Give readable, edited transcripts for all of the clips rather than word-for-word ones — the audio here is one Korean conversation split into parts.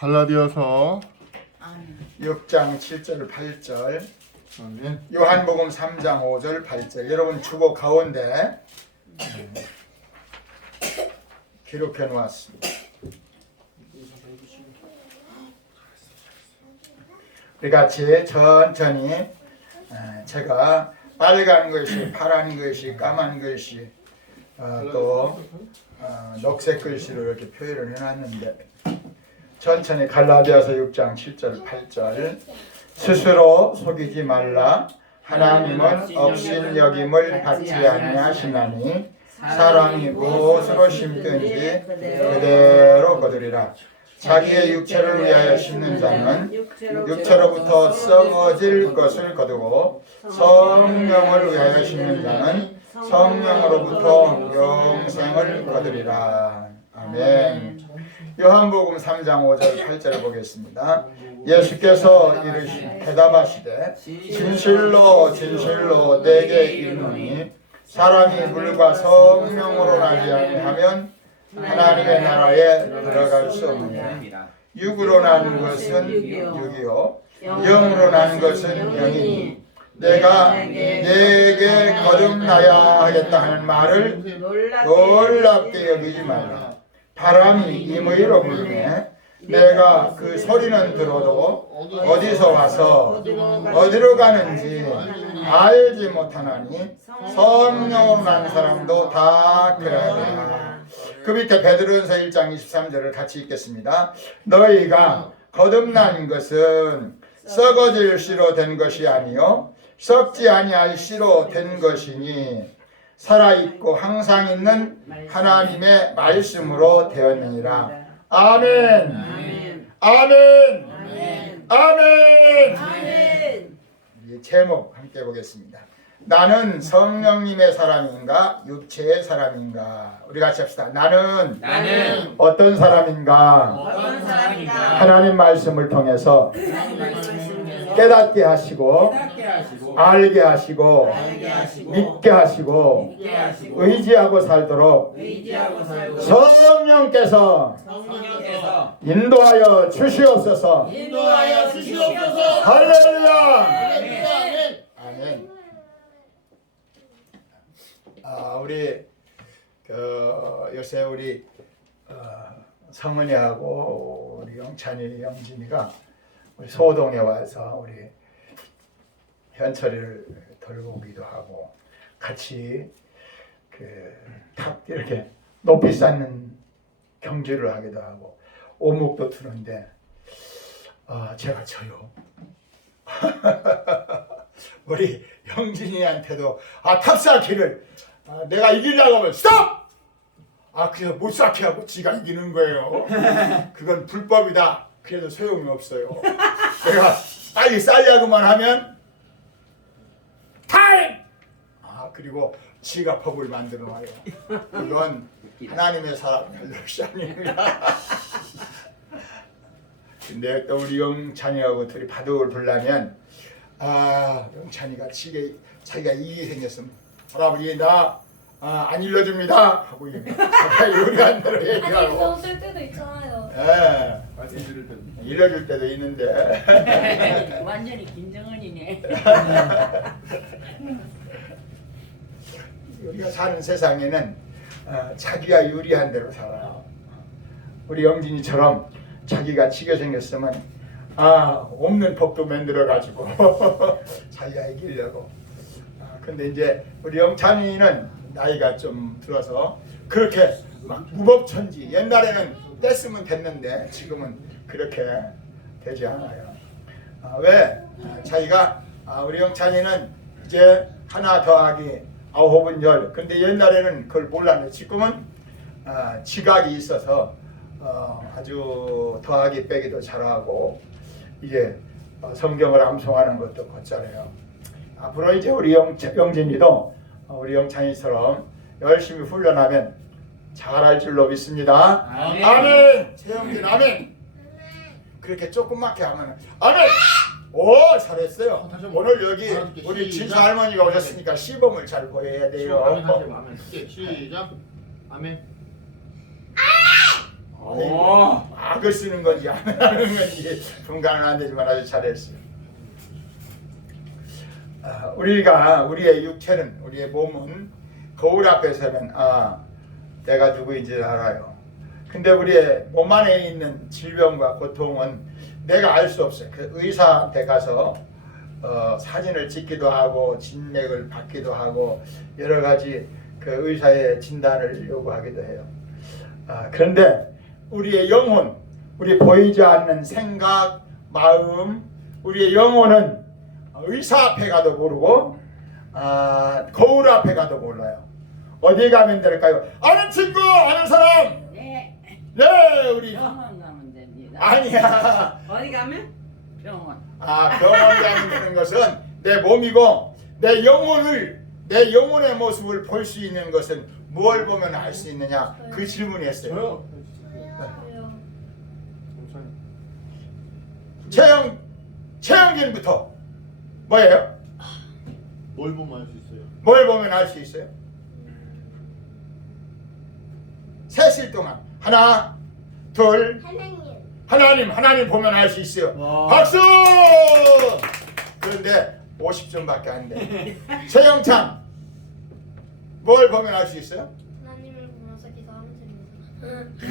갈라디아서 6장 7절 8절 아멘. 요한복음 3장 5절 8절 여러분 주보 가운데 기록해 놓았습니다. 우리 같이 천천히 제가 빨간 글씨, 파란 글씨, 까만 글씨 또 녹색 글씨로 이렇게 표현을 해놨는데 천천히 갈라디아서 6장 7절 8절 스스로 속이지 말라 하나님은 업신여김을 받지 아니하시나니 사람이 무엇으로 심든지 그대로 거두리라. 자기의 육체를 위하여 심는 자는 육체로부터 썩어질 것을 거두고 성령을 위하여 심는 자는 성령으로부터 영생을 거두리라. 아멘. 요한복음 3장 5절 8절을 보겠습니다. 예수께서 대답하시되 진실로 진실로 내게 이르노니 사람이 물과 성령으로 나지 아니하면 하나님의 나라에 들어갈 수 없느니라. 육으로 난 것은 육이요 영으로 난 것은 영이니 내가 내게 거듭나야 하겠다 하는 말을 놀랍게 여기지 말라. 바람이 임의로 불매 내가 그 소리는 들어도 어디서 와서 어디로 가는지 알지 못하나니 성령으로 난 사람도 다 그래야 된다. 그 밑에 베드로전서 1장 23절을 같이 읽겠습니다. 너희가 거듭난 것은 썩어질 씨로 된 것이 아니요 썩지 아니할 씨로 된 것이니 살아있고 항상 있는 하나님의 말씀으로 되었느니라. 아멘. 아멘. 아멘. 아멘. 이 제목 함께 보겠습니다. 나는 성령님의 사람인가 육체의 사람인가? 우리 같이 합시다. 나는 어떤 사람인가? 하나님 말씀을 통해서 깨닫게 하시고 알게 하시고 믿게 하시고 의지하고 살도록 성령께서 인도하여 주시옵소서. 할렐루야. 아멘. 우리 요새 우리 성은이하고 우리 영찬이, 영진이가 우리 소동에 와서 우리 현철이를 돌고 오기도 하고 같이 탑 이렇게 높이 쌓는 경주를 하기도 하고 오목도 트는데 제가 져요. 우리 영진이한테도 탑 쌓기를 내가 이기려고 하면 스톱! 그래서 못 쌓게 하고 지가 이기는 거예요. 그건 불법이다. 그래도 소용이 없어요. 내가 빨리 쌓으려고만 하면 타임! 그리고 지가 법을 만들어 놔요. 그건 하나님의 사람 별것이 아닙니다. 근데 또 우리 영찬이하고 둘이 바둑을 불려면 영찬이가 자기가 이기게 생겼으면 할아버지 나 안 일러줍니다 하고 요리한 대로 얘기하고 일러줄 때도 있잖아요. 일러줄 때도 있는데 완전히 김정은이네. 우리가 사는 세상에는 자기가 유리한 대로 살아요. 우리 영진이처럼 자기가 지게 생겼으면 없는 법도 만들어 가지고 자기가 이기려고. 근데 이제 우리 영찬이는 나이가 좀 들어서 그렇게 막 무법천지 옛날에는 뗐으면 됐는데 지금은 그렇게 되지 않아요. 왜? 자기가 우리 영찬이는 이제 하나 더하기 9은 10. 근데 옛날에는 그걸 몰랐는데 지금은 지각이 있어서 아주 더하기 빼기도 잘하고 이제 성경을 암송하는 것도 곧잘해요. 앞으로 이제 우리 영진이도 우리 영찬이처럼 열심히 훈련하면 잘할 줄로 믿습니다. 아멘. 아멘. 최영진 아멘. 그렇게 조그맣게 하면 아멘. 오 잘했어요. 오늘 여기 우리 진수 할머니가 오셨으니까 시범을 잘 보여야 돼요. 시작. 아멘. 악을 쓰는 건지 안 하는 건지 분간은 안 되지만 아주 잘했어요. 우리가 우리의 육체는 우리의 몸은 거울 앞에 서면 내가 누구인지 알아요. 근데 우리의 몸 안에 있는 질병과 고통은 내가 알 수 없어요. 그 의사한테 가서 사진을 찍기도 하고 진맥을 받기도 하고 여러 가지 그 의사의 진단을 요구하기도 해요. 그런데 우리의 영혼, 우리 보이지 않는 생각, 마음, 우리의 영혼은 의사 앞에 가도 모르고 거울 앞에 가도 몰라요. 어디 가면 될까요? 아는 친구, 아는 사람? 네. 네, 우리. 병원 가면 됩니다. 아니야. 어디 가면? 병원. 병원에 가는 것은 내 몸이고 내 영혼의 모습을 볼 수 있는 것은 뭘 보면 알 수 있느냐? 그 질문이었어요. 최영진부터 뭐예요? 뭘 보면 알 수 있어요? 뭘 보면 알 수 있어요? 셋일 동안 하나, 둘, 하나님 보면 알 수 있어요. 와. 박수! 그런데 50점밖에 안 돼. 최영찬 뭘 보면 알 수 있어요? 하나님을 보면서 기도하면 됩니다.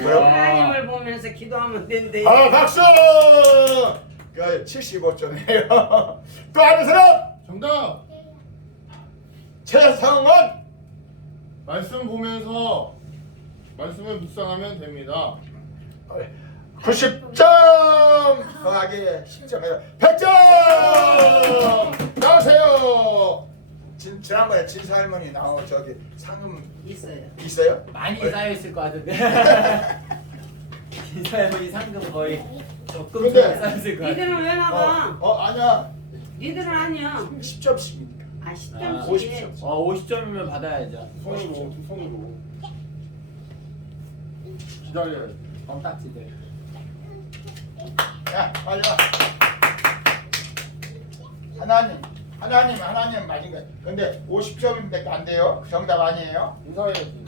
뭐요? 하나님을 보면서 기도하면 된대. 박수! 그 75점이에요. 또 아는 사람? 정답! 최성원? 말씀 보면서 말씀을 묵상하면 됩니다. 90점 더하기 10점에서 100점 나오세요. 지난번에 진사 할머니 나오 저기 상금 있어요. 있어요? 많이 쌓여있을 것 같은데. 인사할머니 상금 거의 적금 근데 쌓여있을 것 같은데. 니들은 왜 나가? 아니야. 니들은 아니야. 10점씩이니까. 10점씩. 50점. 50점이면 받아야죠. 손으로, 두 손으로. 기다려야지. 껌딱지들. 야, 빨리 와. 하나님 맞은 거야. 근데 50점인데 안 돼요. 정답 아니에요. 인사해야지.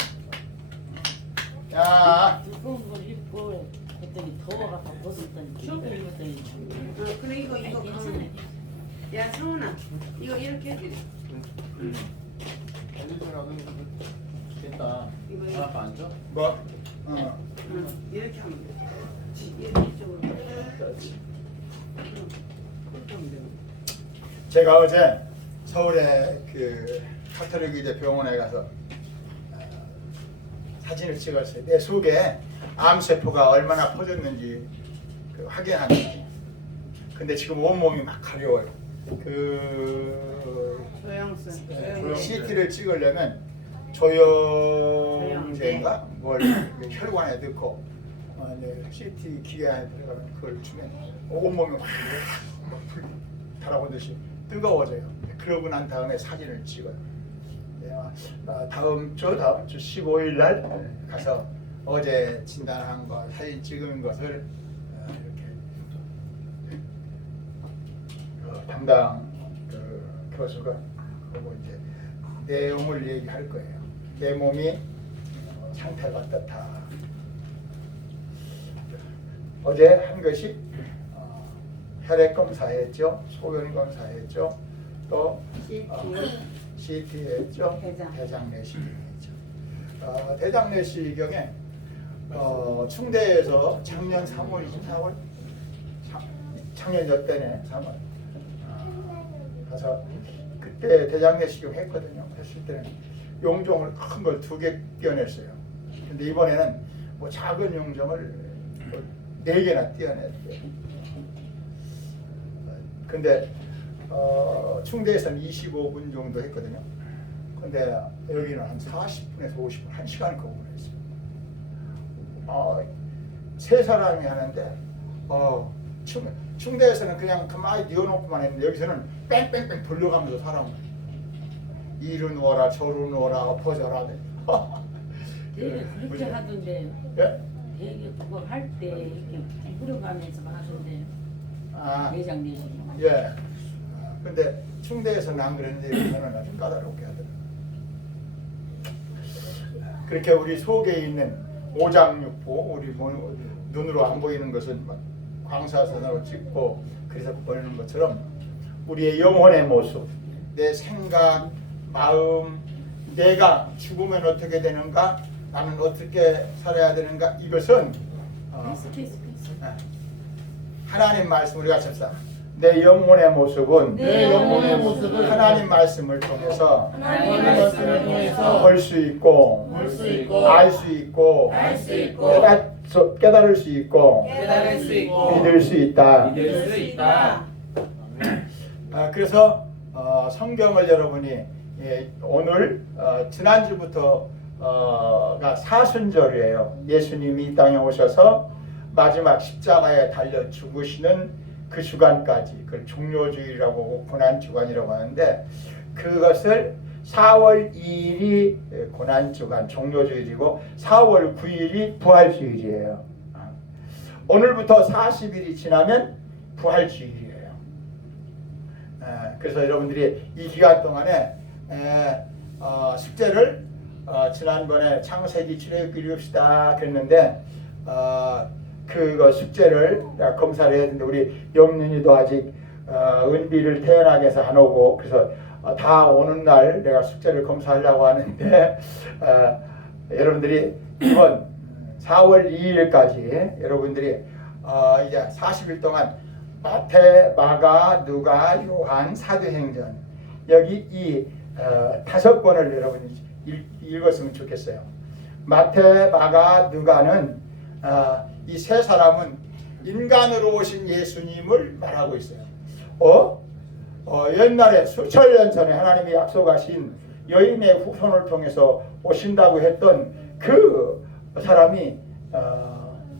야, 두꺼운 걸 입고 그랬더니 더워갖고 벗었더니 춥고 입었더니 춥고 그래 이거 가면. 야 성훈아 이거 이렇게 해드려. 됐다. 이거 아빠 앉아? 뭐? 이렇게 하면 돼. 이쪽으로. 그렇지. 그렇게 하면 돼. 제가 어제 서울에 그 카톨릭 의대 병원에 가서 사진을 찍었어요. 내 속에 암세포가 얼마나 퍼졌는지 그 확인하는 거예요. 근데 지금 온몸이 막 가려워요. 그 조영선. CT를 찍으려면 조영제인가 뭘 혈관에 넣고 CT 기계 안에 들어가면 그걸 주면 온몸이 확 달아오듯이 뜨거워져요. 그러고 난 다음에 사진을 찍어요. 다음 주 15일 날 가서 어제 진단한 거 사진 찍은 것을 이렇게 담당 교수가 그리고 이제 내용을 얘기할 거예요. 내 몸이 상태가 어떻다. 어제 한 것이 혈액 검사했죠, 소변 검사했죠, 또 CT 했죠, 대장 내시경 했죠. 대장 내시경에 충대에서 작년 3월, 24월, 작년 몇 때네 3월 가서 그때 대장 내시경 했거든요. 했을 때는 용종을 큰 걸 2개 떼어냈어요. 근데 이번에는 뭐 작은 용종을 4개나 떼어냈대요. 근데 충대에서는 25분 정도 했거든요. 근데 여기는 한 40분에서 50분, 1시간 거부했어요. 3사람이 하는데 충대에서는 그냥 가만히 뉘어놓고만 했는데 여기서는 뺑뺑뺑 돌려가면서 사람을 이리 누워라 저리 누워라 엎어져라. 되게 그렇게 하던데 예? 되게 그거 할 때 이렇게 뿌려가면서 하던데 내장 내시경 예. 근데 충대에서는 안 그랬는데 여기서는 아주 까다롭게 하더라고요. 그렇게 우리 속에 있는 오장육부 우리 눈으로 안 보이는 것은 막 광사선으로 찍고 그래서 보이는 것처럼 우리의 영혼의 모습, 내 생각, 마음, 내가 죽으면 어떻게 되는가, 나는 어떻게 살아야 되는가, 이것은 하나님 말씀 우리가 쳤다. 내 영혼의 모습은 하나님 말씀을 통해서 볼 수 있고 알 수 있고 깨달을 수 있고 믿을 수 있다. 그래서 성경을 여러분이 오늘 지난주부터가 사순절이에요. 예수님이 이 땅에 오셔서 마지막 십자가에 달려 죽으시는 그 주간까지, 그걸 종료주일이라고 하고 고난주간이라고 하는데, 그것을 4월 2일이 고난주간 종료주일이고 4월 9일이 부활주일이에요. 오늘부터 40일이 지나면 부활주일이에요. 그래서 여러분들이 이 기간 동안에 숙제를 지난번에 창세기 출애굽기 읽읍시다 그랬는데 그거 숙제를 검사를 해야 되는데 우리 영윤이도 아직 은비를 태어나게 해서 안 오고, 그래서 다 오는 날 내가 숙제를 검사하려고 하는데 여러분들이 이번 4월 2일까지 여러분들이 이제 40일 동안 마태, 마가, 누가, 요한, 사도행전 여기 이 5권을 여러분이 읽었으면 좋겠어요. 마태, 마가, 누가는 이 세 사람은 인간으로 오신 예수님을 말하고 있어요. 옛날에 수천 년 전에 하나님이 약속하신 여인의 후손을 통해서 오신다고 했던 그 사람이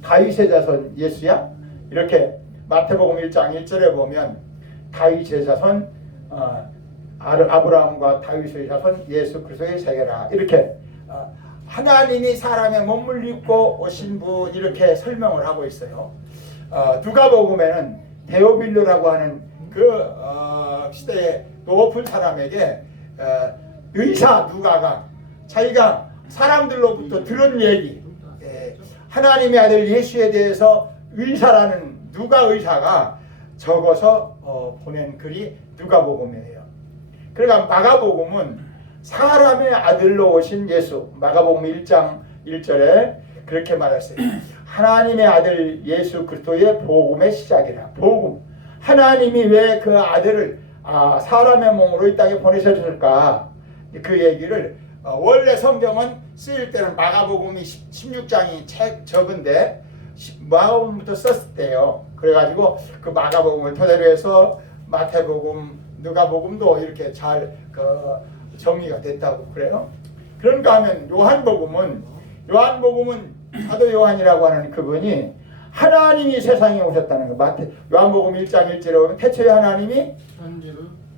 다윗의 자손 예수야? 이렇게 마태복음 1장 1절에 보면 다윗의 자손 아브라함과 다윗의 자손 예수 그리스도의 세계라, 이렇게 하나님이 사람의 몸을 입고 오신 분 이렇게 설명을 하고 있어요. 누가복음에는 데오빌로라고 하는 그 시대의 높은 사람에게 의사 누가가 자기가 사람들로부터 들은 얘기, 하나님의 아들 예수에 대해서 의사라는 누가 의사가 적어서 보낸 글이 누가복음이에요. 그러니까 마가복음은 사람의 아들로 오신 예수, 마가복음 1장 1절에 그렇게 말했어요. 하나님의 아들 예수 그리스도의 복음의 시작이라. 복음. 하나님이 왜 그 아들을 사람의 몸으로 이 땅에 보내셨을까? 그 얘기를 원래 성경은 쓰일 때는 마가복음이 16장이 적은데 마가복음부터 썼을 때요. 그래가지고 그 마가복음을 토대로 해서 마태복음, 누가복음도 이렇게 잘 정리가 됐다고 그래요. 그런가 하면 요한복음은 사도 요한이라고 하는 그분이 하나님이 세상에 오셨다는 거. 요한복음 1장 1절에 보면 태초에 하나님이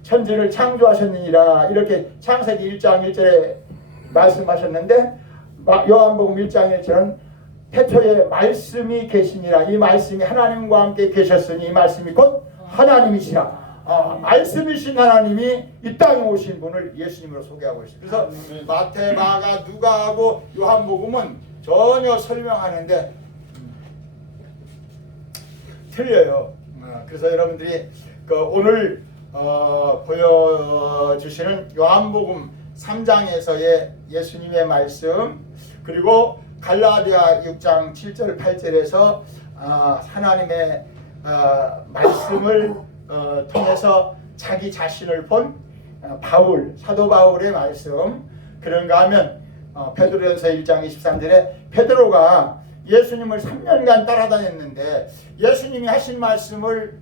천지를 창조하셨느니라, 이렇게 창세기 1장 1절에 말씀하셨는데 요한복음 1장 1절은 태초에 말씀이 계시니라, 이 말씀이 하나님과 함께 계셨으니 이 말씀이 곧 하나님이시라. 말씀이신 하나님이 이 땅에 오신 분을 예수님으로 소개하고 있어요. 그래서 마태, 마가, 누가하고 요한복음은 전혀 설명하는데 틀려요. 그래서 여러분들이 오늘 보여주시는 요한복음 3장에서의 예수님의 말씀, 그리고 갈라디아 6장 7절 8절에서 하나님의 말씀을 통해서 자기 자신을 본 사도 바울의 말씀, 그런가 하면 베드로전서 1장 23절에 베드로가 예수님을 3년간 따라다녔는데 예수님이 하신 말씀을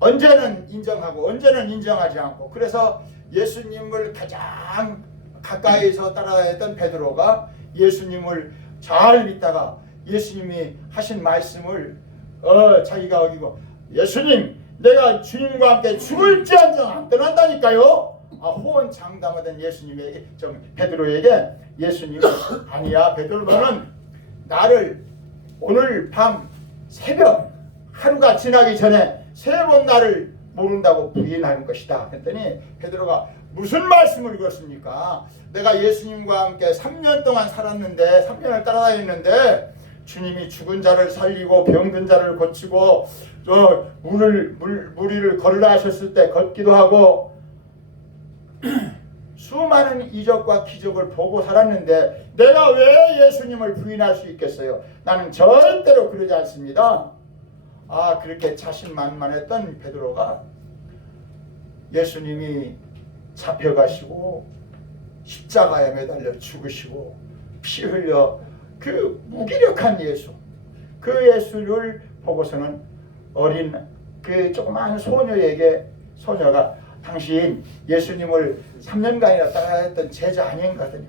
언제는 인정하고 언제는 인정하지 않고, 그래서 예수님을 가장 가까이서 따라다녔던 베드로가 예수님을 잘 믿다가 예수님이 하신 말씀을 자기가 어기고, 예수님 내가 주님과 함께 죽을지언정 안 떠난다니까요. 호언장담하던 예수님에게, 베드로에게 예수님은 아니야 베드로, 너는 나를 오늘 밤 새벽 하루가 지나기 전에 3번 나를 모른다고 부인하는 것이다 했더니 베드로가 무슨 말씀을 읽었습니까? 내가 예수님과 함께 3년 동안 살았는데 3년을 따라다녔는데 주님이 죽은 자를 살리고 병든 자를 고치고 무리를 걸으라 하셨을 때 걷기도 하고 수많은 이적과 기적을 보고 살았는데 내가 왜 예수님을 부인할 수 있겠어요? 나는 절대로 그러지 않습니다. 그렇게 자신만만했던 베드로가 예수님이 잡혀가시고 십자가에 매달려 죽으시고 피 흘려 그 무기력한 예수, 그 예수를 보고서는 어린 그 조그마한 소녀가 당신 예수님을 3년간이나 따라했던 제자 아닌가 하더니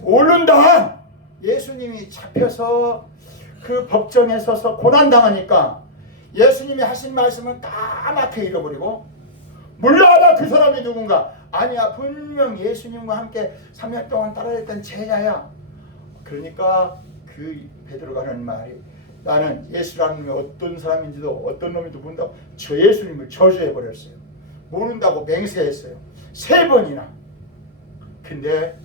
모른다. 예수님이 잡혀서 그 법정에 서서 고난당하니까 예수님이 하신 말씀은 까맣게 잃어버리고 몰라 나 그 사람이 누군가. 아니야 분명 예수님과 함께 3년 동안 따라했던 제자야. 그러니까 그 베드로가 하는 말이 나는 예수라는 놈이 어떤 사람인지도 어떤 놈인지도 모른다고 저 예수님을 저주해버렸어요. 모른다고 맹세했어요. 3번이나. 근데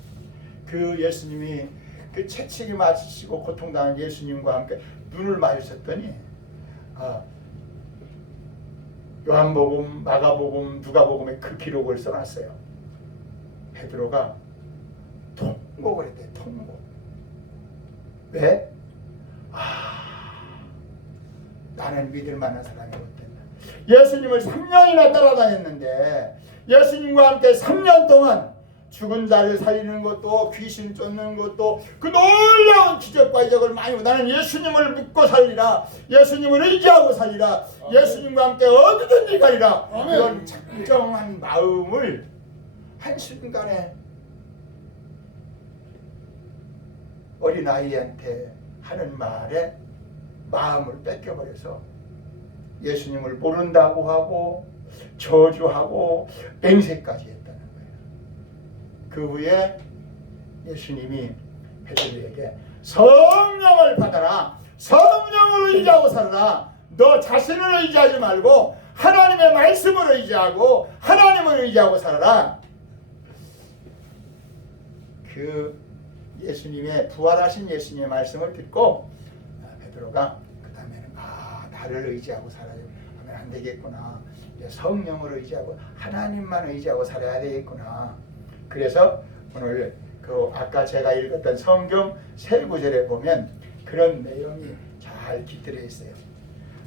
그 예수님이 그 채찍이 맞으시고 고통당한 예수님과 함께 눈을 마주쳤더니 요한복음, 마가복음, 누가복음에 그 기록을 써놨어요. 베드로가 통곡을 했대요. 통곡. 왜? 나는 믿을 만한 사람이 못된다. 예수님을 3년이나 따라다녔는데 예수님과 함께 3년 동안 죽은 자를 살리는 것도 귀신 쫓는 것도 그 놀라운 기적과 이적을 많이 보고 나는 예수님을 믿고 살리라. 예수님을 의지하고 살리라. 예수님과 함께 어디든지 가리라. 그런 작정한 마음을 한순간에 어린아이한테 하는 말에 마음을 뺏겨버려서 예수님을 모른다고 하고 저주하고 맹세까지 했다는 거예요. 그 후에 예수님이 베드로에게 성령을 받아라. 성령을 의지하고 살아라. 너 자신을 의지하지 말고 하나님의 말씀을 의지하고 하나님을 의지하고 살아라. 그 예수님의 부활하신 예수님의 말씀을 듣고 베드로가 그 다음에는 나를 의지하고 살아야 하면 안 되겠구나. 성령을 의지하고 하나님만 의지하고 살아야 되겠구나. 그래서 오늘 그 아까 제가 읽었던 성경 세 구절에 보면 그런 내용이 잘 깃들어 있어요.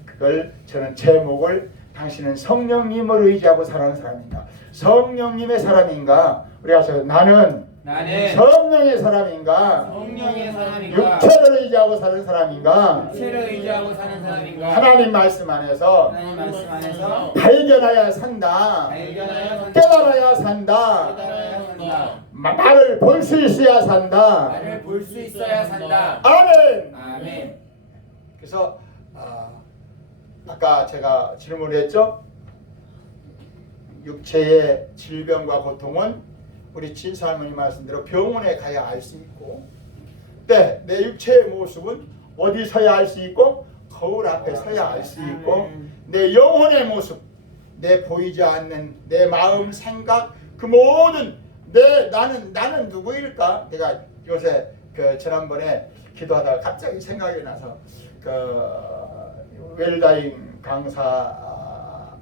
그걸 저는 제목을 당신은 성령님을 의지하고 살아가는 사람인가? 성령님의 사람인가? 우리가 나는 성령의 사람인가? 성령의 사람인가? 육체를 의지하고 사는 사람인가? 육체를 의지하고 사는 사람인가? 하나님 말씀 안에서 하나님 말씀 안에서 발견하여 산다. 깨달아야 산다. 말을 볼 수 있어야 산다. 말을 볼 수 있어야 산다. 아멘. 아멘. 그래서 아까 제가 질문을 했죠. 육체의 질병과 고통은 우리 진수 할머니 말씀대로 병원에 가야 알 수 있고, 내 육체의 모습은 어디 서야 알 수 있고 거울 앞에 서야 알 수 있고, 내 영혼의 모습, 내 보이지 않는 내 마음, 생각, 그 모든 나는 누구일까? 내가 요새 지난번에 기도하다가 갑자기 생각이 나서 웰다잉 강사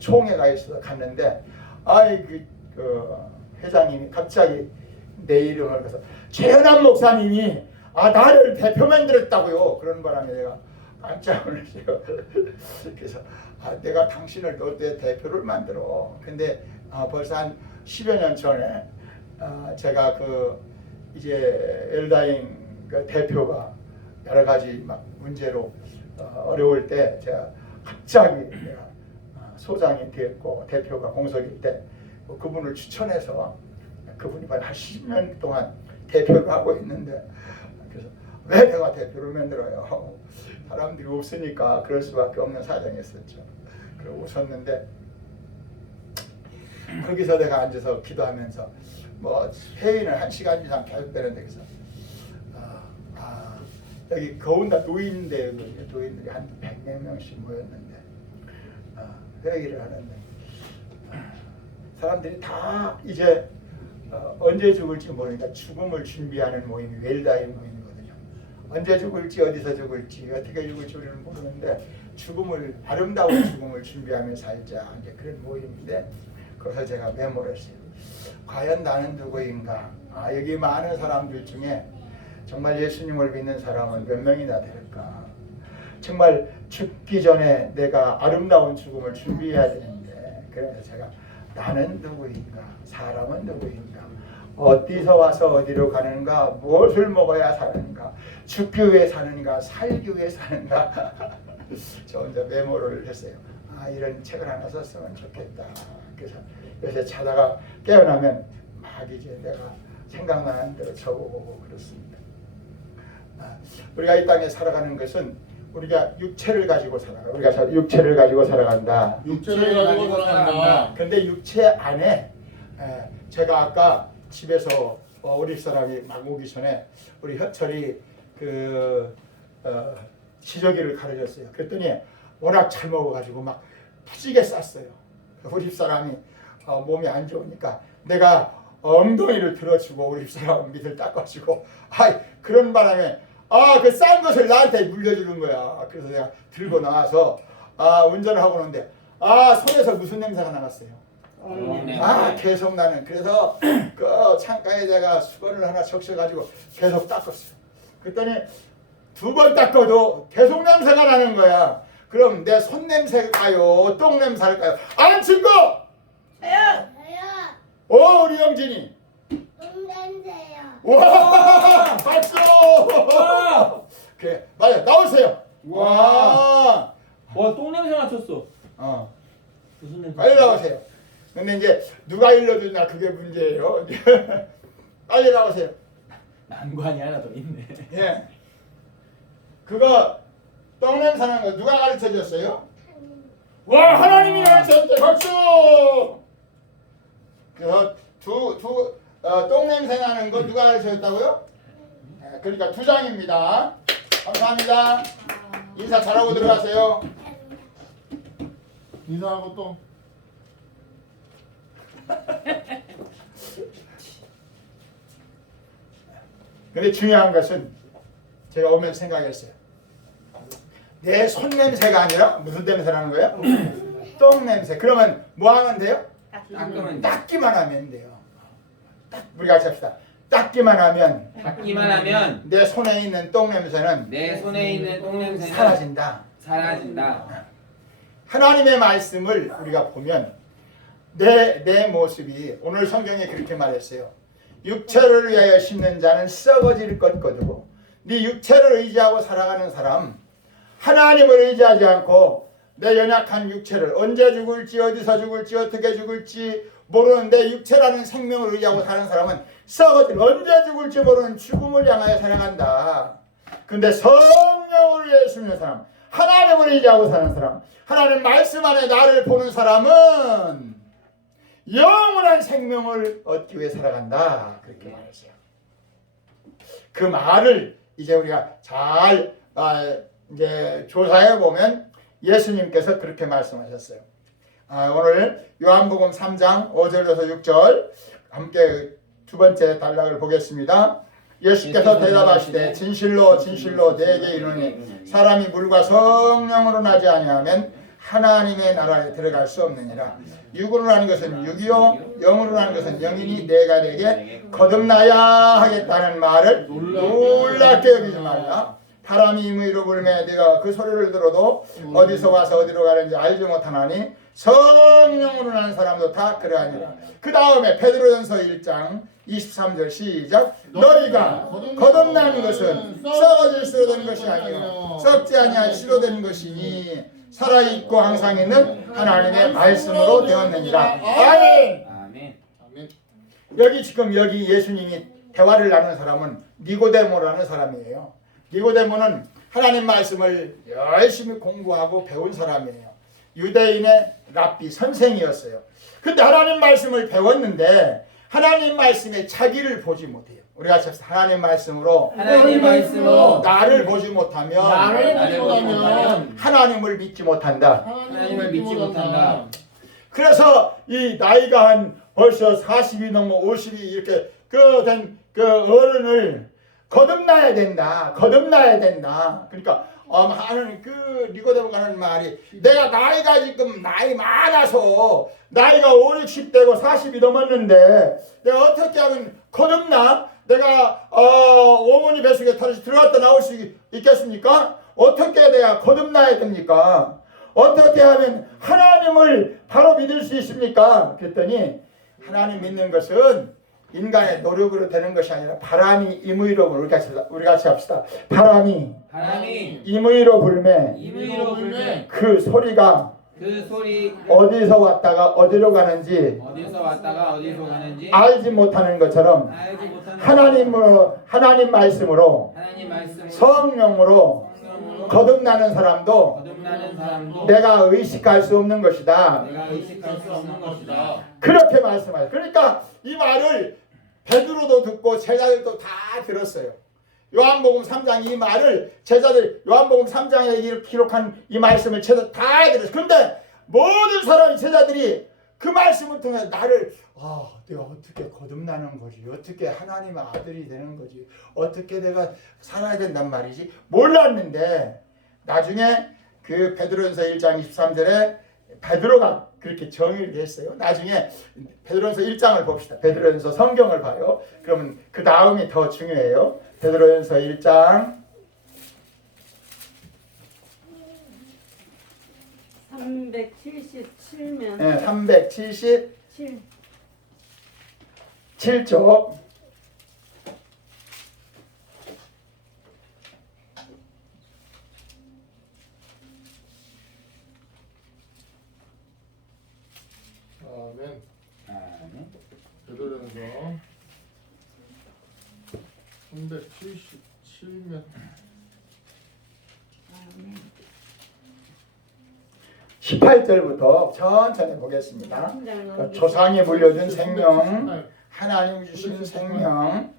총회가 있어서 갔는데 회장님이 갑자기 내 이름을 그래서 최현환 목사님이 나를 대표 만들었다고요. 그런 바람에 내가 깜짝 놀랐어요. 그래서 내가 당신을 너의 대표를 만들어. 근데 벌써 한 10여 년 전에 제가 이제 엘다잉 대표가 여러 가지 막 문제로 어려울 때 제가 갑자기 내가 소장이 됐고 대표가 공석일 때 그분을 추천해서 그분이 한 10년 동안 대표를 하고 있는데, 그래서 왜 내가 대표를 만들어요? 사람들이 없으니까 그럴 수밖에 없는 사정이었었죠. 그리고 웃었는데 거기서 내가 앉아서 기도하면서 회의는 1시간 이상 계속되는데 그래서 여기 거운다 노인들이 한 100몇 명씩 모였는데 회의를 하는데 사람들이 다 이제 언제 죽을지 모르니까 죽음을 준비하는 모임이 웰다이 모임이거든요. 언제 죽을지 어디서 죽을지 어떻게 죽을지 우리는 모르는데 죽음을 아름다운 죽음을 준비하며 살자 이제 그런 모임인데 그래서 제가 메모를 했어요. 과연 나는 누구인가? 여기 많은 사람들 중에 정말 예수님을 믿는 사람은 몇 명이나 될까? 정말 죽기 전에 내가 아름다운 죽음을 준비해야 되는데 그래서 제가 나는 누구인가? 사람은 누구인가? 어디서 와서 어디로 가는가? 무엇을 먹어야 사는가? 죽기 위해 사는가? 살기 위해 사는가? 저 혼자 메모를 했어요. 이런 책을 하나 썼으면 좋겠다. 그래서 요새 자다가 깨어나면 막 이제 내가 생각나는 대로 적어보고 그렇습니다. 우리가 이 땅에 살아가는 것은 우리가 육체를 가지고 살아가. 우리가 육체를 가지고 살아간다. 육체를 가지고 살아간다. 근데 육체 안에 제가 아까 집에서 우리 사람이 막 오기 전에 우리 현철이 지저귀를 가르쳤어요. 그랬더니 워낙 잘 먹어가지고 막 푸지게 쌌어요. 우리 집사람이 몸이 안 좋으니까 내가 엉덩이를 들어주고 우리 집사람 밑을 닦아주고 그런 바람에 그 싼 것을 나한테 물려주는 거야. 그래서 내가 들고 나와서 운전을 하고 오는데 손에서 무슨 냄새가 나갔어요. 계속 나는. 그래서 그 창가에 내가 수건을 하나 적셔가지고 계속 닦았어요. 그랬더니 2번 닦아도 계속 냄새가 나는 거야. 그럼 내 손 냄새일까요? 똥 냄새일까요? 아는 친구! 저요. 우리 영진이. 똥냄새요. 와! 박수! 그래, 맞아. 나오세요. 와! 똥냄새 맞췄어. 무슨 냄새? 빨리 나오세요. 근데 이제 누가 일러주냐 그게 문제예요. 빨리 나오세요. 난관이 하나 더 있네. 예. 그거 똥냄새 나는 거 누가 가르쳐줬어요? 와, 하나님이 가르쳐줬대. 박수! 그래서 똥냄새 나는 거 누가 가르쳐줬다고요? 그러니까 2장입니다. 감사합니다. 인사 잘하고 들어가세요. 인사하고 또 근데 중요한 것은 제가 오면서 생각했어요. 내 손 냄새가 아니라 무슨 냄새 나는 거예요? 똥 냄새. 그러면 뭐 하면 돼요? 닦기만 하면 돼요. 우리가 같이 합시다. 닦기만 하면 내 손에 있는 똥 냄새는 사라진다. 하나님의 말씀을 우리가 보면 내 모습이 오늘 성경에 그렇게 말했어요. 육체를 위하여 심는 자는 썩어질 것 거두고 네 육체를 의지하고 살아가는 사람, 하나님을 의지하지 않고 내 연약한 육체를 언제 죽을지 어디서 죽을지 어떻게 죽을지 모르는 내 육체라는 생명을 의지하고 사는 사람은 썩어질 언제 죽을지 모르는 죽음을 향하여 살아간다. 근데 성령을 위해 숨는 사람, 하나님을 의지하고 사는 사람, 하나님 말씀 안에 나를 보는 사람은 영원한 생명을 얻기 위해 살아간다. 그렇게 말했어요. 그 말을 이제 우리가 잘 이제 조사해 보면 예수님께서 그렇게 말씀하셨어요. 오늘 요한복음 3장 5절에서 6절 함께 2번째 단락을 보겠습니다. 예수께서 대답하시되 진실로 진실로 내게 이르노니 사람이 물과 성령으로 나지 아니하면 하나님의 나라에 들어갈 수 없느니라. 육으로 나는 것은 육이요 영으로 나는 것은 영이니 내가 내게 거듭나야 하겠다는 말을 놀랍게 여기지 말라. 바람이 임의로 불매 네가 그 소리를 들어도 어디서 와서 어디로 가는지 알지 못하나니 성령으로 나는 사람도 다 그러하니라. 그 다음에 베드로전서 1장 23절 시작. 너희가 거듭난 것은 썩어질수록 된 것이 아니요 썩지 아니할 씨로 된 것이니 살아있고 항상 있는 하나님의 말씀으로 되었느니라. 아멘. 여기 예수님이 대화를 나누는 사람은 니고데모라는 사람이에요. 니고데모는 하나님 말씀을 열심히 공부하고 배운 사람이에요. 유대인의 랍비 선생이었어요. 근데 하나님 말씀을 배웠는데 하나님 말씀에 자기를 보지 못해요. 우리가 하나님 말씀으로 나를 보지 못하면 나를 보지 못하면 하나님을 믿지 못한다. 하나님을 믿지 못한다. 그래서 이 나이가 한 벌써 40이 넘어 50이 이렇게 그 어른을 거듭나야 된다. 거듭나야 된다. 그러니까 하는 그 니고데모가 하는 말이 내가 나이가 지금 나이 많아서 나이가 5, 60대고 40이 넘었는데 내가 어떻게 하면 거듭나? 내가 어머니 뱃속에 다시 들어갔다 나올 수 있겠습니까? 어떻게 내가 거듭나야 됩니까? 어떻게 하면 하나님을 바로 믿을 수 있습니까? 그랬더니 하나님 믿는 것은 인간의 노력으로 되는 것이 아니라 바람이 임의로 우리 같이 합시다. 바람이 임의로 불매 그 소리가 어디서 왔다가 어디로 가는지 알지 못하는 것처럼 하나님 말씀으로 성령으로 거듭나는 사람도 내가 의식할 수 없는 것이다. 그렇게 말씀하세요. 그러니까 이 말을 베드로도 듣고 제자들도 다 들었어요. 요한복음 3장 이 말을 제자들 요한복음 3장에 기록한 이 말씀을 제자들 다 들었어요. 그런데 모든 사람 제자들이 그 말씀을 통해 나를 내가 어떻게 거듭나는 거지? 어떻게 하나님의 아들이 되는 거지? 어떻게 내가 살아야 된단 말이지? 몰랐는데 나중에 그 베드로전서 1장 23절에 베드로가 그렇게 정의를 했어요. 나중에 베드로전서 1장을 봅시다. 베드로전서 성경을 봐요. 그러면 그 다음이 더 중요해요. 베드로전서 1장 377면 네, 377쪽 아멘. 베드로전서 377면 18절부터 천천히 보겠습니다. 조상이 물려준 생명, 하나님 주신 생명.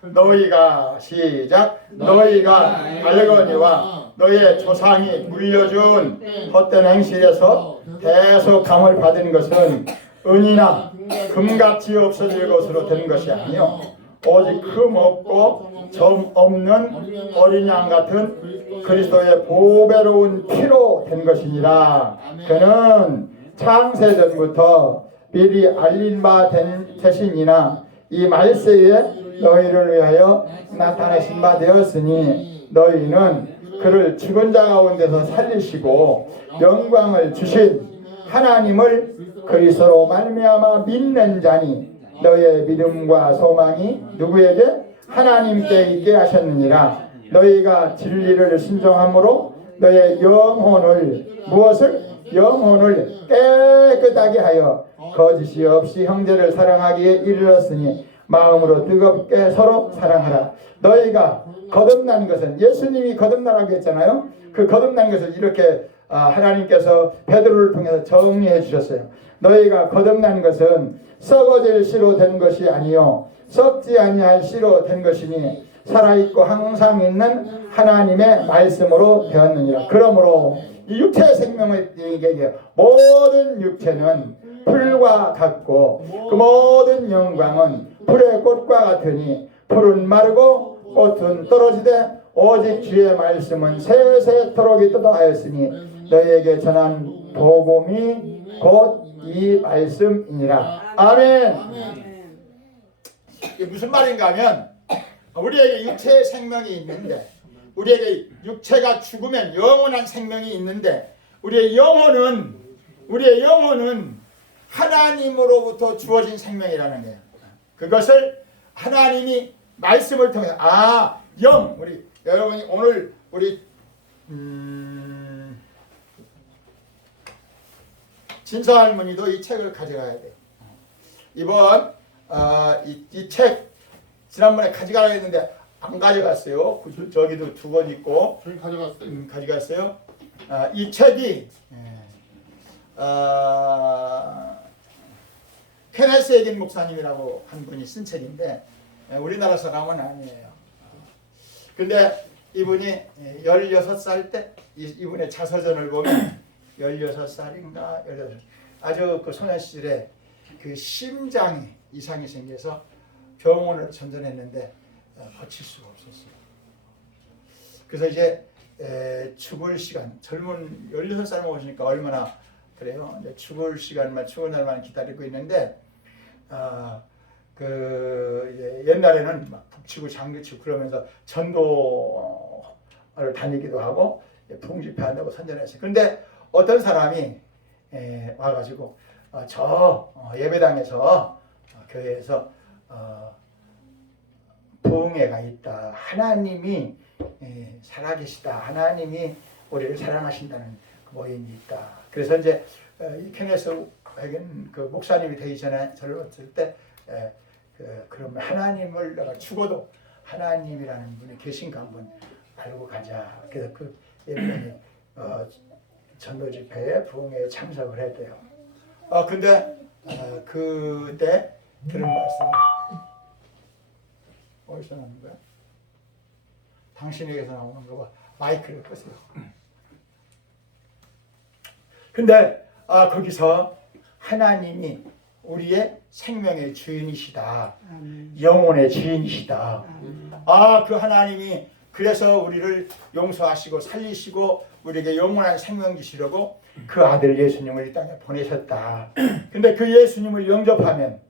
너희가 시작. 너희가 알거니와 너희의 조상이 물려준 헛된 행실에서 대속함을 받은 것은 은이나 금같이 없어질 것으로 된 것이 아니요 오직 흠 없고 점 없는 어린 양 같은 그리스도의 보배로운 피로 된 것이니라. 그는 창세전부터 미리 알린 바 된 대신이나 이 말세에 너희를 위하여 나타내신 바 되었으니 너희는 그를 죽은 자 가운데서 살리시고 영광을 주신 하나님을 그리스도로 말미암아 믿는 자니 너희의 믿음과 소망이 누구에게? 하나님께 있게 하셨느니라. 너희가 진리를 순종함으로 너희의 영혼을 무엇을? 영혼을 깨끗하게 하여 거짓이 없이 형제를 사랑하기에 이르렀으니 마음으로 뜨겁게 서로 사랑하라. 너희가 거듭난 것은 예수님이 거듭나라고 했잖아요. 그 거듭난 것을 이렇게 하나님께서 베드로를 통해서 정리해 주셨어요. 너희가 거듭난 것은 썩어질 씨로 된 것이 아니요 썩지 아니할 씨로 된 것이니 살아있고 항상 있는 하나님의 말씀으로 되었느니라. 그러므로 이 육체의 생명을 얘기해요. 모든 육체는 풀과 같고 그 모든 영광은 풀의 꽃과 같으니 풀은 마르고 꽃은 떨어지되 오직 주의 말씀은 세세토록 있도다 하였으니 너희에게 전한 복음이 곧 이 말씀이니라. 아멘. 이게 무슨 말인가 하면 우리에게 육체의 생명이 있는데 우리에게 육체가 죽으면 영원한 생명이 있는데 우리의 영혼은 하나님으로부터 주어진 생명이라는 거예요. 그것을 하나님이 말씀을 통해 우리 여러분이 오늘 우리 진서 할머니도 이 책을 가져가야 돼요. 이번 이 책 지난번에 가져가려 했는데 안 가져갔어요. 저기도 두 권 있고 저희 가져갔어요. 가져갔어요. 이 책이 케네스 에긴 목사님이라고 한 분이 쓴 책인데 우리나라 사람은 아니에요. 근데 이분이 16살 때 이분의 자서전을 보면 16살인가 16살. 아주 그 소년 시절에 그 심장이 이상이 생겨서 병원을 전전했는데 고칠 수가 없었어요. 그래서 이제 죽을 시간, 젊은 16살 먹으시니까 얼마나 그래요. 이제 죽을 시간만, 죽을 날만 기다리고 있는데 그 옛날에는 막 북치고 장구치고 그러면서 전도를 다니기도 하고 부흥집회한다고 선전했어요. 그런데 어떤 사람이 와가지고 저 예배당에서 교회에서 부흥회가 있다. 하나님이 살아계시다. 하나님이 우리를 사랑하신다는 모임이 있다. 그래서 이제 이 케네스 그 목사님이 되기 전에 저를 봤을 때 그럼 하나님을 내가 죽어도 하나님이라는 분이 계신가 한번 알고 가자. 그래서 그 예배당에 전도 집회에 부흥회에 참석을 했대요. 근데 그때 들은 말씀 어디서 나오는 거야? 당신에게서 나오는 거 봐. 마이크를 끄세요. 근데 거기서 하나님이 우리의 생명의 주인이시다. 영혼의 주인이시다. 그 하나님이 그래서 우리를 용서하시고 살리시고 우리에게 영원한 생명 주시려고 그 아들 예수님을 이 땅에 보내셨다. 근데 그 예수님을 영접하면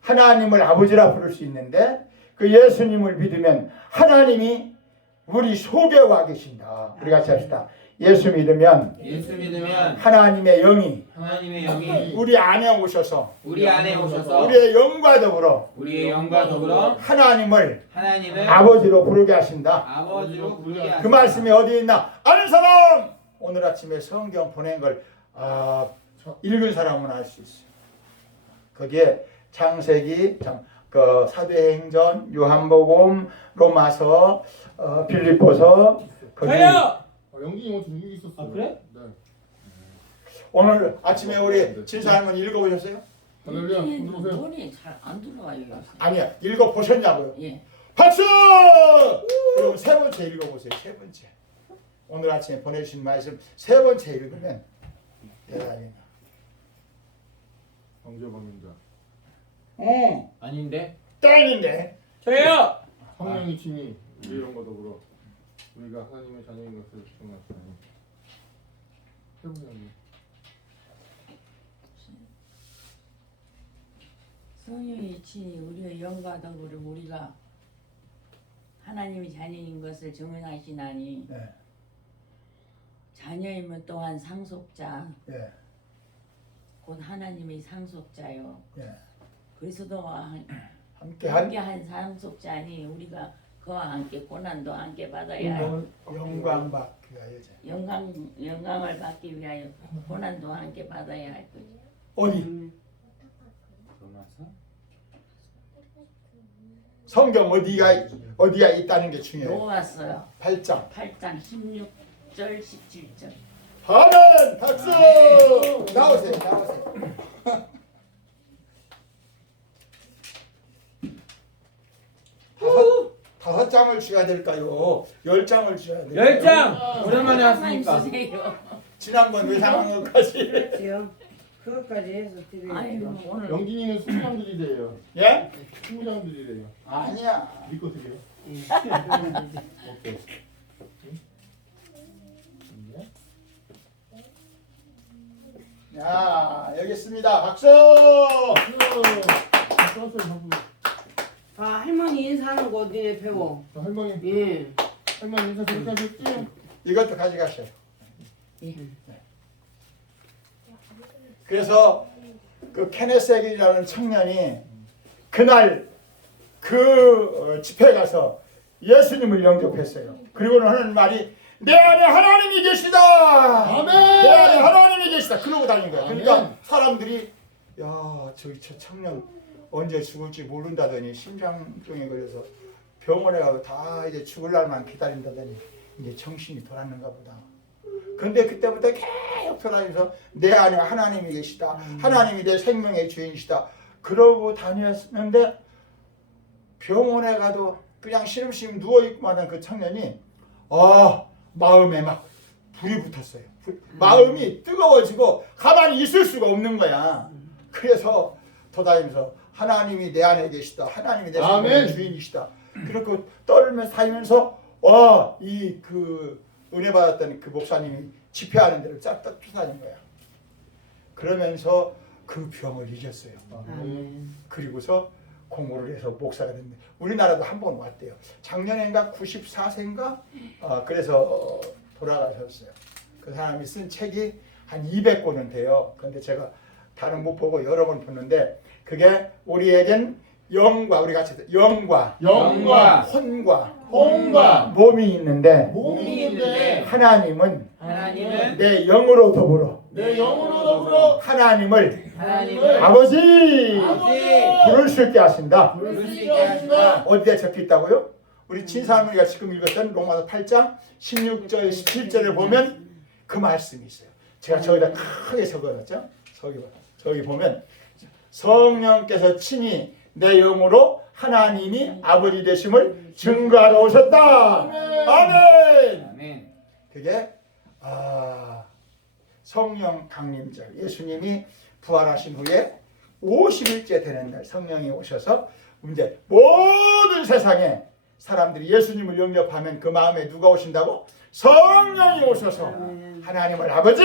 하나님을 아버지라 부를 수 있는데 그 예수님을 믿으면 하나님이 우리 속에 와 계신다. 우리 같이 합시다. 예수 믿으면 하나님의 영이 우리 안에 오셔서 우리의 영과 더불어 하나님을 아버지로 부르게 하신다. 그 말씀이 어디 있나? 아는 사람! 오늘 아침에 성경 보낸 걸 읽은 사람은 알 수 있어요. 거기에 창세기, 그 사도행전, 요한복음, 로마서, 빌립보서 거기 영진이 뭐 준비 있었어요. 그래? 네. 오늘 아침에 우리 진사 할머니 읽어보셨어요? 할렐루야. 손 들어오세요. 눈이 잘 안 들어와요. 요새. 아니야, 읽어보셨냐고요? 예. 박수! 그럼 세 번째 읽어보세요. 세 번째. 오늘 아침에 보내주신 말씀 세 번째 읽으면 대단히 황제방임자. 아닌데? 딸인데 저요! 성령이 친히 우리 이런과 더불어 우리가 하나님의 자녀인 것을 증명하시나니. 해보자니. 성령이 친히 우리의 영과 더불어 우리가 하나님의 자녀인 것을 증언하시나니 네. 자녀이면 또한 상속자 예. 곧 하나님의 상속자요. 예. 그리스도와 함께한 함께한 상속자니 우리가 그와 함께 고난도 함께 받아야 하여 영광 받기 위하여 영광을 받기 위하여 고난도 함께 받아야 할 거지. 어디? 로마서? 성경 어디가 있다는 게 중요해요. 로마서 8장 8장 16절 17절. 아멘! 박수! 나오세요. 다섯 장을 줘야 될까요? 10장을 줘야 될까요? 10장! 오랜만에 왔으니까. 주세요. 지난번 외상한 것까지. 그렇지요. 그것까지 해서 드려요. 아이고 오늘 영진이는 20장 드리래요. 예? 20장 드리래요. 아니야. 믿고 드려요. 오케이. 자, 여기 있습니다. 박수! 할머니 인사하는 거 어디에 배워? 할머니 예. 인사 저렇게 하셨지? 이것도 가져가세요. 예. 그래서 그 케네색이라는 청년이 그날 그 집회에 가서 예수님을 영접했어요. 그리고는 하는 말이 내 안에 하나님이 계시다. 아멘. 내 안에 하나님이 계시다. 그러고 다닌 거야. 그러니까 아멘. 사람들이 야, 저 청년 언제 죽을지 모른다더니 심장병에 걸려서 병원에 가고 다 이제 죽을 날만 기다린다더니 이제 정신이 돌았는가 보다. 근데 그때부터 계속 돌아다니면서 내 안에 하나님이 계시다. 하나님이 내 생명의 주인이시다. 그러고 다녔는데 병원에 가도 그냥 시름시름 누워있고 하던 그 청년이 마음에 막 불이 붙었어요. 마음이 뜨거워지고 가만히 있을 수가 없는 거야. 그래서 돌아다니면서 하나님이 내 안에 계시다. 하나님이 내 아멘. 생명의 주인이시다. 그렇게 떨면서 다니면서 와, 이 그 은혜 받았던 그 목사님이 집회하는 데를 쫙 쫓아다닌 거야. 그러면서 그 병을 이겼어요. 아멘. 그리고서 공부를 해서 목사가 됐는데 우리나라도 한 번 왔대요. 작년인가 94세인가 그래서 돌아가셨어요. 그 사람이 쓴 책이 한 200권은 돼요. 그런데 제가 다른 못 보고 여러 번 봤는데 그게 우리에겐 영과 우리 같이 영과 혼과 몸이 있는데 몸이 있는데 하나님은 하나님은 내 영으로 더불어 내 영으로 더불어 하나님을 하나님을 아버지 부를 수 있게 하신다. 부를 수 있게 하신다. 어디에 적혀 있다고요? 우리 진사할머니가 지금 읽었던 로마서 8장 16절 17절에 보면 그 말씀이 있어요. 제가 저기다 크게 적어놨죠. 저기 보면 성령께서 친히 내 영으로 하나님이 아버지 되심을 증거하러 오셨다. 아멘. 아멘. 그게 성령 강림절, 예수님이 부활하신 후에 50일째 되는 날 성령이 오셔서 이제 모든 세상에 사람들이 예수님을 영접하면 그 마음에 누가 오신다고? 성령이 오셔서 하나님을 아버지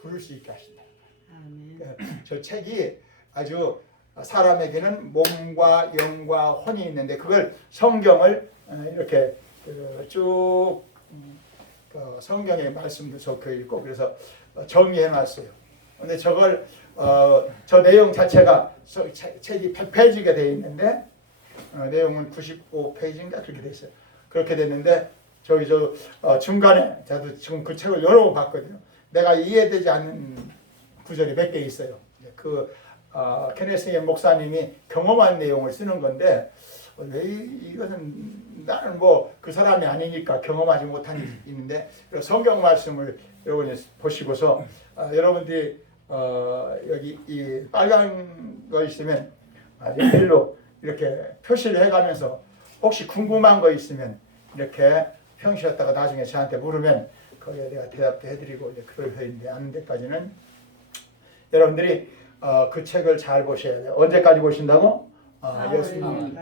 부를 수 있게 하신다. 저 책이 아주 사람에게는 몸과 영과 혼이 있는데 그걸 성경을 이렇게 쭉 성경의 말씀도 적혀 있고 그래서 정리해 놨어요. 근데 저걸 저 내용 자체가 책이 100페이지가 되어 있는데 내용은 95페이지인가 그렇게 돼 있어요. 그렇게 됐는데 저기 중간에 저도 지금 그 책을 여러 번 봤거든요. 내가 이해되지 않는 구절이 몇 개 있어요. 그 케네스의 목사님이 경험한 내용을 쓰는 건데 왜 이것은 나는 뭐 그 사람이 아니니까 경험하지 못한 일이 있는데 성경 말씀을 여러분이 보시고서 여러분들이 여기 이 빨간 거 있으면 연필로 이렇게 표시를 해가면서 혹시 궁금한 거 있으면 이렇게 평시했다가 나중에 저한테 물으면 거기에 내가 대답도 해드리고 이제 그럴 터인데 않는 데까지는 여러분들이 그 책을 잘 보셔야 돼요. 언제까지 보신다고? 예수님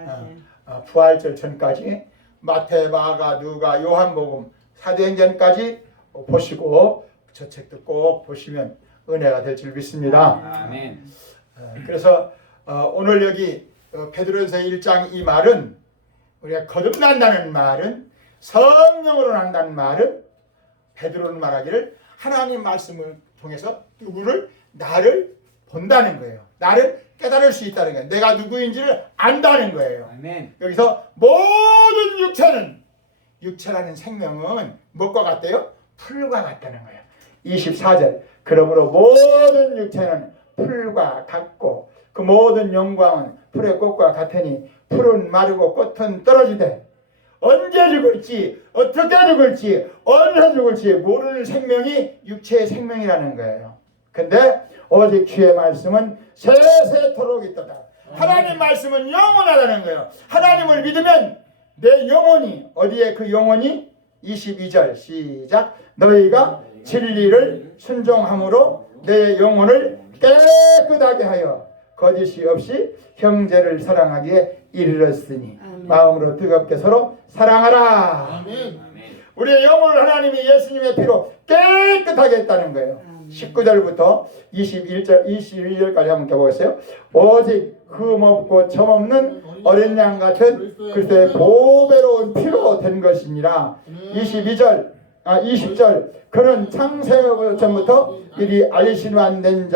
부활절 전까지 마태, 마가, 누가, 요한복음, 사도행전까지 보시고 저 책도 꼭 보시면 은혜가 될 줄 믿습니다. 아멘. 그래서 오늘 여기 베드로전서 1장 이 말은 우리가 거듭난다는 말은 성령으로 난다는 말은 베드로는 말하기를 하나님 말씀을 통해서 누구를 나를 본다는 거예요. 나를 깨달을 수 있다는 거예요. 내가 누구인지를 안다는 거예요. 아멘. 여기서 모든 육체라는 생명은 무엇과 같대요? 풀과 같다는 거예요. 24절 그러므로 모든 육체는 풀과 같고 그 모든 영광은 풀의 꽃과 같으니 풀은 마르고 꽃은 떨어지되 언제 죽을지 어떻게 죽을지 어디서 죽을지 모르는 생명이 육체의 생명이라는 거예요. 근데 오직 주의 말씀은 세세토록 있도다. 하나님 말씀은 영원하다는 거예요. 하나님을 믿으면 내 영혼이 어디에 그 영혼이 22절 시작 너희가 진리를 순종함으로 내 영혼을 깨끗하게 하여 거짓이 없이 형제를 사랑하기에 이르렀으니 마음으로 뜨겁게 서로 사랑하라. 아멘. 우리의 영혼을 하나님이 예수님의 피로 깨끗하게 했다는 거예요. 19절부터 22절까지 한번 껴보겠어요. 오직 흠없고 점없는 어린 양 같은 그리스도의 보배로운 피로 된 것이니라. 20절 그는 창세기 전부터 이리 알리시만 된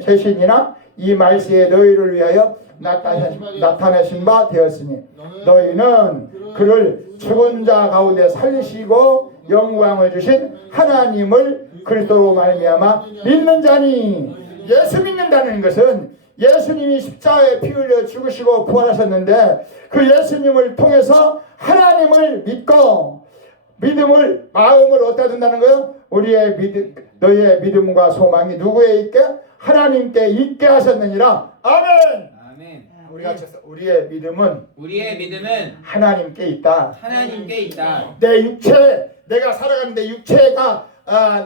대신이나 이 말세에 너희를 위하여 나타내신 바 되었으니 너희는 그를 죽은 자 가운데 살리시고 영광을 주신 하나님을 그리스도로 말미암아 믿는 자니. 예수 믿는다는 것은 예수님이 십자가에 피 흘려 죽으시고 부활하셨는데 그 예수님을 통해서 하나님을 믿고 믿음을 마음을 어디다 둔다는 거예요? 우리의 너희의 믿음과 소망이 누구에 있게? 하나님께 있게 하셨느니라. 아멘. 아멘. 우리가 우리의 믿음은 우리의 믿음은 하나님께 있다. 하나님께 있다. 내 육체 내가 살아가는데 육체가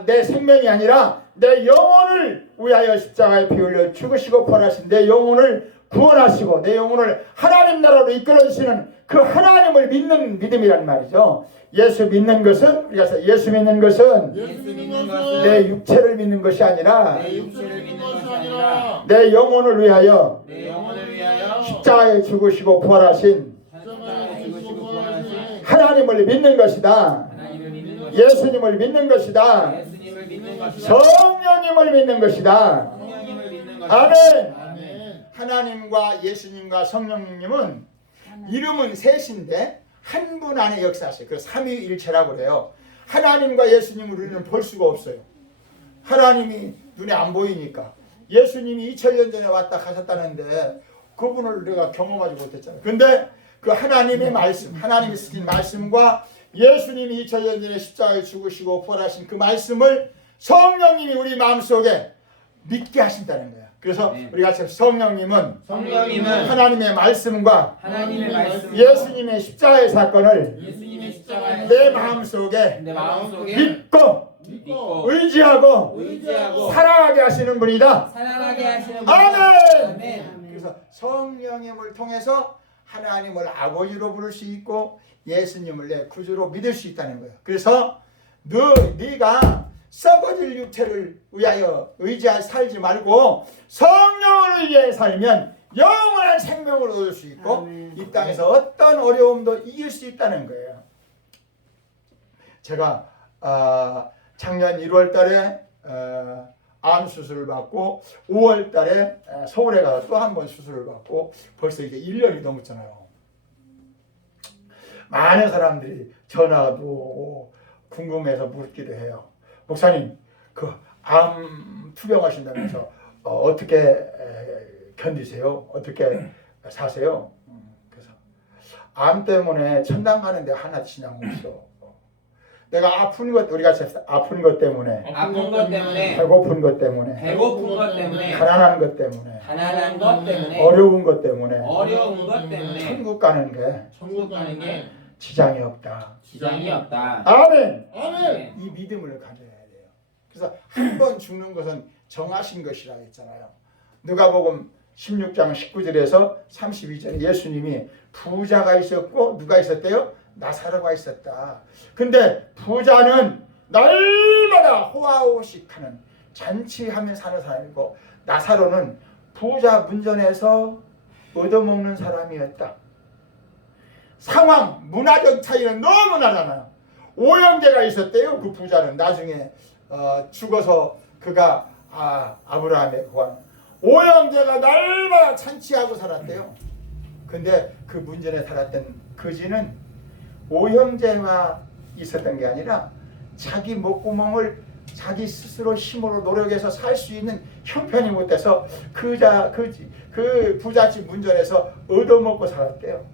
내 생명이 아니라 내 영혼을 위하여 십자가에 피 흘려 죽으시고 부활하신 내 영혼을 구원하시고 내 영혼을 하나님 나라로 이끌어주시는 그 하나님을 믿는 믿음이란 말이죠. 예수 믿는 것은 우리가 예수 믿는 것은 예수 믿는 것은 내 육체를 믿는 것이 아니라 내 육체를 믿는 것이 아니라 내 영혼을 위하여 내 영혼을 위하여 십자가에 죽으시고 부활하신 십자가에 죽으시고 부활하신 하나님을 믿는 것이다. 하나님을 믿는 것이다. 예수님을 믿는 것이다. 예수님을 믿는 것이다. 성령님을 믿는 것이다. 성령님을 믿는 것이다. 아멘. 아멘. 하나님과 예수님과 성령님은 이름은 셋인데 한 분 안에 역사하세요. 그래서 삼위일체라고 그래요. 하나님과 예수님을 우리는 볼 수가 없어요. 하나님이 눈에 안 보이니까. 예수님이 2000년 전에 왔다 가셨다는데 그분을 우리가 경험하지 못했잖아요. 근데 그 하나님의 말씀, 하나님이 쓰신 말씀과 예수님이 2000년 전에 십자가에 죽으시고 부활하신 그 말씀을 성령님이 우리 마음속에 믿게 하신다는 거야. 그래서 우리가 지금 성령님은 하나님의 말씀과 하나님의 말씀 예수님의 십자가의 사건을 예수님의 십자가의 내 마음속에 내 마음속에 믿고 믿고 의지하고 사랑하게 하시는 분이다. 사랑하게 하시는 아멘. 아멘. 그래서 성령님을 통해서 하나님을 아버지로 부를 수 있고 예수님을 내 구주로 믿을 수 있다는 거예요. 그래서 네가 썩어질 육체를 위하여 의지하여 살지 말고 성령을 위해 살면 영원한 생명을 얻을 수 있고 아멘. 이 땅에서 어떤 어려움도 이길 수 있다는 거예요. 제가 작년 1월 달에 암 수술을 받고 5월 달에 서울에 가서 또 한 번 수술을 받고 벌써 이제 1년이 넘었잖아요. 많은 사람들이 전화도 오고 궁금해서 묻기도 해요. 목사님, 그 암 투병하신다면서 어떻게 견디세요? 어떻게 사세요? 그래서 암 때문에 천당 가는데 하나 지장 없어. 내가 아픈 것, 우리가 아픈 것 때문에, 아픈 것 때문에 배고픈 것 때문에, 배고픈 것 때문에 가난한 것 때문에, 가난한 것 때문에 어려운 것 때문에, 어려운 것 때문에 천국 가는 게 천국 가는 게 지장이 없다. 지장이 없다. 아멘. 아멘. 이 믿음을 가져야 돼요. 그래서 한 번 죽는 것은 정하신 것이라고 했잖아요. 누가복음 16장 19절에서 32절에 예수님이 부자가 있었고 누가 있었대요? 나사로가 있었다. 근데 부자는 날마다 호화호식하는 잔치하며 사는 사람이고 나사로는 부자 문전에서 얻어먹는 사람이었다. 상황, 문화적 차이는 너무 나잖아요. 오형제가 있었대요. 그 부자는 나중에 죽어서 그가 아브라함의 후한 오형제가 날마다 잔치하고 살았대요. 근데 그 문전에 살았던 그지는 오형제가 있었던 게 아니라 자기 목구멍을 자기 스스로 힘으로 노력해서 살 수 있는 형편이 못 돼서 그 부잣집 문전에서 얻어먹고 살았대요.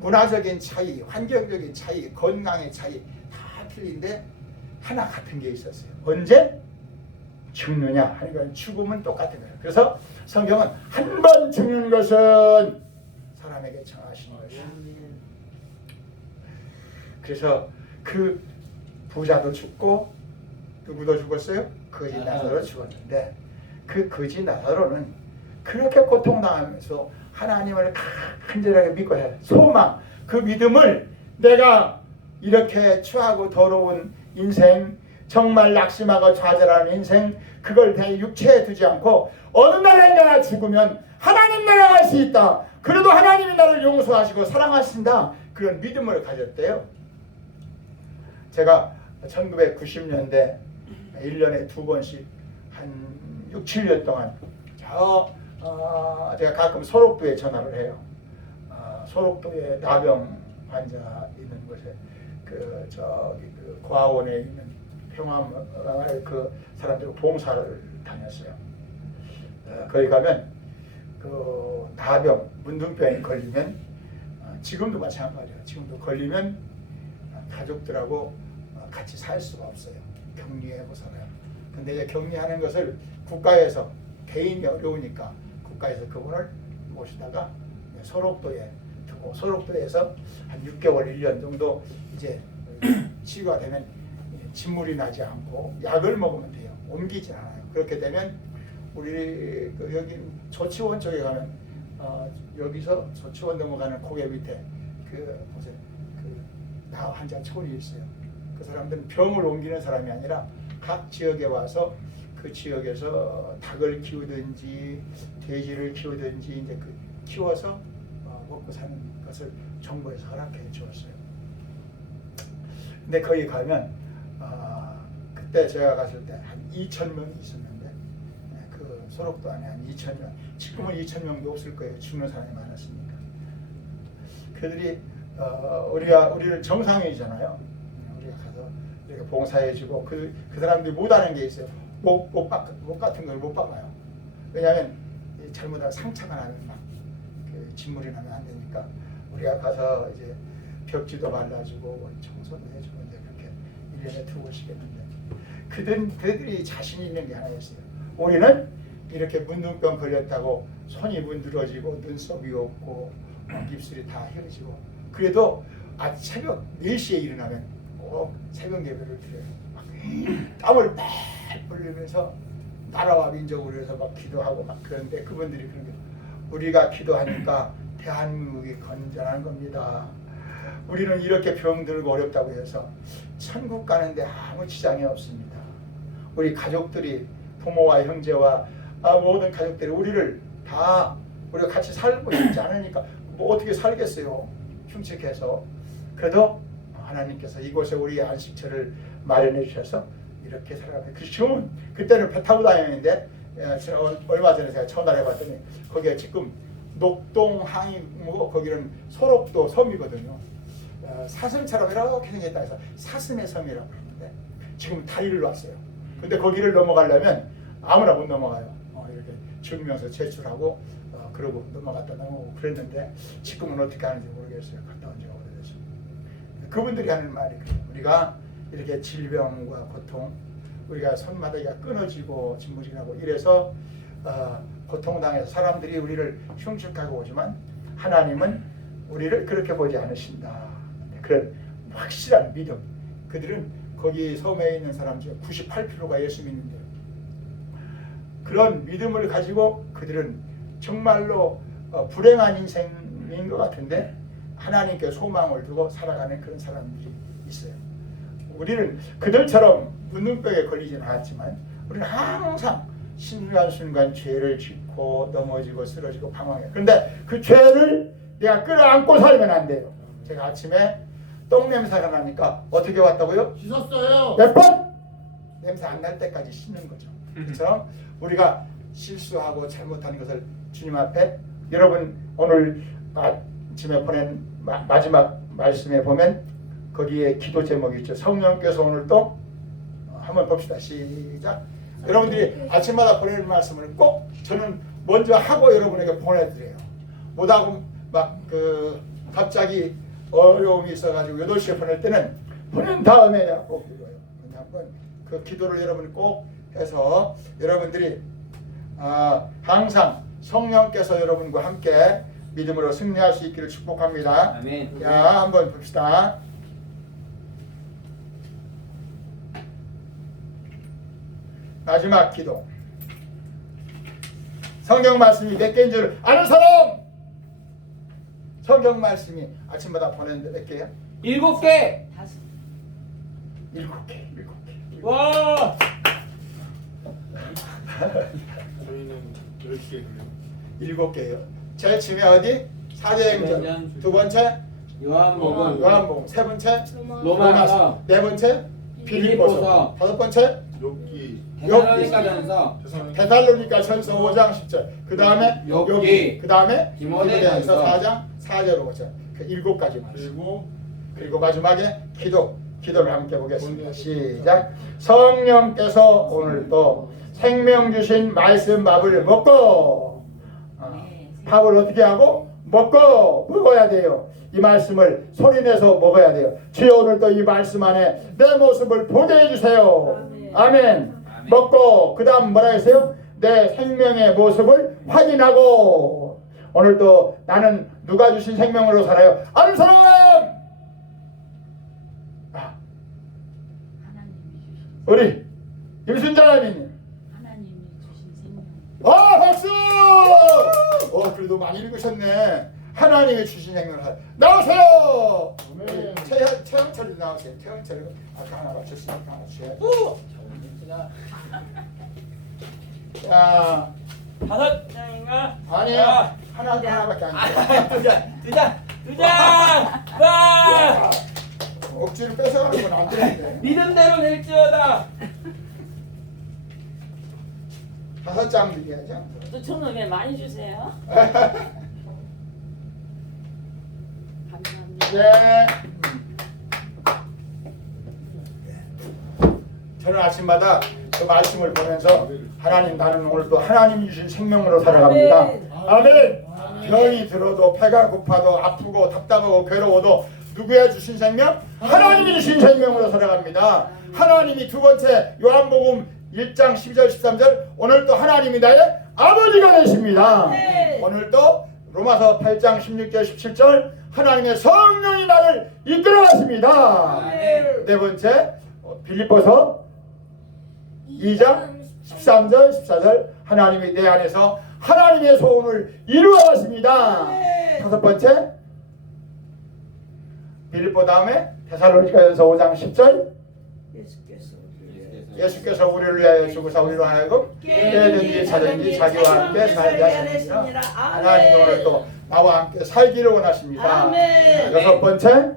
문화적인 차이, 환경적인 차이, 건강의 차이 다 틀린데 하나 같은 게 있었어요. 언제? 죽느냐 하는 건 죽음은 똑같은 거예요. 그래서 성경은 한 번 죽는 것은 사람에게 정하신 것이에요. 그래서 그 부자도 죽고 누구도 죽었어요? 거지 나사로 죽었는데 그 거지 나사로는 그렇게 고통당하면서 하나님을 간절하게 믿고 해요. 소망, 그 믿음을 내가 이렇게 추하고 더러운 인생, 정말 낙심하고 좌절하는 인생, 그걸 내 육체에 두지 않고 어느 날에 내가 죽으면 하나님 나라 갈 수 있다. 그래도 하나님이 나를 용서하시고 사랑하신다. 그런 믿음을 가졌대요. 제가 1990년대 1년에 2번씩 한 6, 7년 동안 제가 가끔 소록도에 전화를 해요. 소록도에 나병 환자 있는 곳에 그 고아원에 있는 평화마을 그 사람들 봉사를 다녔어요. 거기 가면 그 나병, 문둥병에 걸리면 지금도 마찬가지예요. 지금도 걸리면 가족들하고 같이 살 수가 없어요. 격리하고 살아요. 근데 이제 격리하는 것을 국가에서 개인이 어려우니까 국가에서 그분을 모시다가 소록도에 두고 소록도에서 한 6개월, 1년 정도 이제 치유가 되면 진물이 나지 않고 약을 먹으면 돼요. 옮기지 않아요. 그렇게 되면 우리 여기 조치원 쪽에 가면 여기서 조치원 넘어가는 고개 밑에 보세요. 나 환자 초리 있어요. 그 사람들은 병을 옮기는 사람이 아니라 각 지역에 와서 그 지역에서 닭을 키우든지 돼지를 키우든지 이제 키워서 먹고 사는 것을 정부에서 허락해 주었어요. 근데 거기 가면 그때 제가 갔을 때 한 2,000명이 있었는데 그 소록도 안에 한 2,000명, 지금은 2,000명도 없을 거예요. 죽는 사람이 많았으니까. 그들이 우리를 정상회의잖아요. 우리가 가서 이렇게 봉사해주고 그 사람들이 못하는 게 있어요. 못 같은 걸 못 박아요. 왜냐하면 잘못하면 상처가 나면 그 진물이 나면 안 되니까 우리가 가서 이제 벽지도 발라주고 청소도 해주고 이제 그렇게 1년에 2번씩 했는데 그들이 자신 있는 게 하나 있어요. 우리는 이렇게 문둥병 걸렸다고 손이 문드러지고 눈썹이 없고 입술이 다 헤어지고 그래도 새벽 4시에 일어나면 꼭 새벽 예배를 드려요. 막 땀을 막 흘리면서 나라와 민족을 위해서 막 기도하고 막 그런데 그분들이 그런 게 우리가 기도하니까 대한민국이 건전한 겁니다. 우리는 이렇게 병들고 어렵다고 해서 천국 가는데 아무 지장이 없습니다. 우리 가족들이 부모와 형제와 모든 가족들이 우리를 다 우리가 같이 살고 있지 않으니까 뭐 어떻게 살겠어요? 흉측해서. 그래도 하나님께서 이곳에 우리의 안식처를 마련해 주셔서 이렇게 살아갑니다. 지금은 그때는 배 타고 다녔는데 얼마 전에 제가 전화를 해봤더니 거기가 지금 녹동항이 거기는 소록도 섬이거든요. 사슴처럼 이렇게 생겼다 해서 사슴의 섬이라고 하는데 지금 다리를 놨어요. 근데 거기를 넘어가려면 아무나 못 넘어가요. 이렇게 증명서 제출하고 그러고 넘어갔다 넘어오고 그랬는데 지금은 어떻게 하는지 모르겠어요. 갔다 온 지가 오래돼서. 그분들이 하는 말이 그래요. 우리가 이렇게 질병과 고통, 우리가 손마디가 끊어지고 진무진하고 이래서 고통당해서 사람들이 우리를 흉측하고 오지만 하나님은 우리를 그렇게 보지 않으신다. 그런 확실한 믿음. 그들은 거기 섬에 있는 사람 중에 98%가 예수 믿는데요. 그런 믿음을 가지고 그들은 정말로 불행한 인생인 것 같은데 하나님께 소망을 두고 살아가는 그런 사람들이 있어요. 우리는 그들처럼 문둥병에 걸리지는 않았지만 우리는 항상 순간순간 죄를 짓고 넘어지고 쓰러지고 방황해요. 그런데 그 죄를 내가 끌어안고 살면 안 돼요. 제가 아침에 똥 냄새가 나니까 어떻게 왔다고요? 씻었어요. 몇 번? 냄새 안 날 때까지 씻는 거죠. 그처럼 우리가 실수하고 잘못한 것을 주님 앞에 여러분 오늘 아침에 보낸 마지막 말씀에 보면 거기에 기도 제목이 있죠. 성령께서 오늘 또 한번 봅시다. 시작. 여러분들이 아침마다 보내는 말씀을 꼭 저는 먼저 하고 여러분에게 보내드려요. 못하고 막 갑자기 어려움이 있어가지고 8시에 보낼 때는 보낸 다음에 내가 꼭 읽어요. 한번 그 기도를 여러분 꼭 해서 여러분들이 항상 성령께서 여러분과 함께 믿음으로 승리할 수 있기를 축복합니다. 아멘. 자, 한번 봅시다. 마지막 기도. 성경 말씀이 몇 개인 줄 아는 사람? 성경 말씀이 아침마다 보내는데 몇 개야? 7개. 7개. 와. 저희는 10개. 7개예요. 제일 처음에 어디? 사도행전. 두 번째 요한복음. 세 번째 로마서. 네 번째 빌립보서. 다섯 번째 욥기. 데살로니가전서. 데살로니가 전서 5장 10절. 그 다음에 욥기. 그 다음에 디모데전서 4장 4절 5절. 그 7가지 말씀. 그리고 마지막에 기도를 함께 보겠습니다. 시작. 성령께서 오늘도 생명 주신 말씀 밥을 먹고 밥을 어떻게 하고? 먹어야 돼요. 이 말씀을 소리내서 먹어야 돼요. 주여 오늘도 이 말씀 안에 내 모습을 보게 해주세요. 아멘. 먹고 그 다음 뭐라 했어요? 내 생명의 모습을 확인하고 오늘도 나는 누가 주신 생명으로 살아요? 아는 사람! 우리 임순자님. 하나님이 주신 생명. 박수! 그래도 많이 읽으셨네. 하나님이 주신 생명을 나오세요. 아멘. 태영철이 나오세요. 태영철이 아까 하나 맞췄으니까 하나 주세요. 자, 5장인가? 아니야. 하나밖에 안 돼. 두 장! 와! 억지로 뺏어가는 건 안 되는데. 믿음대로 될지어다. 5장 드려야죠. 또 천원에 많이 주세요. 감사합니다. 네. 저는 아침마다 그 말씀을 보면서 하나님, 나는 오늘 또 하나님 주신 생명으로 살아갑니다. 아멘. 병이 들어도 배가 고파도 아프고 답답하고 괴로워도 누구야 주신 생명? 하나님이 주신 생명으로 살아갑니다. 하나님이 두 번째 요한복음 1장 12절 13절 오늘 또 하나님이 나의 아버지가 되십니다. 오늘 또 로마서 8장 16절 17절 하나님의 성령이 나를 이끌어 가십니다. 네 번째 빌립보서 2장 13절 14절 하나님이 내 안에서 하나님의 소원을 이루어 가십니다. 다섯 번째 빌립보 다음에 데살로니가전서 5장 10절 예수께서 우리를 위하여 죽으사 우리로 하여금 깨든지 자든지 자기와 함께 살게 하십니다. 하나님이 오늘 또 나와 함께 살기를 원하십니다. 여섯 번째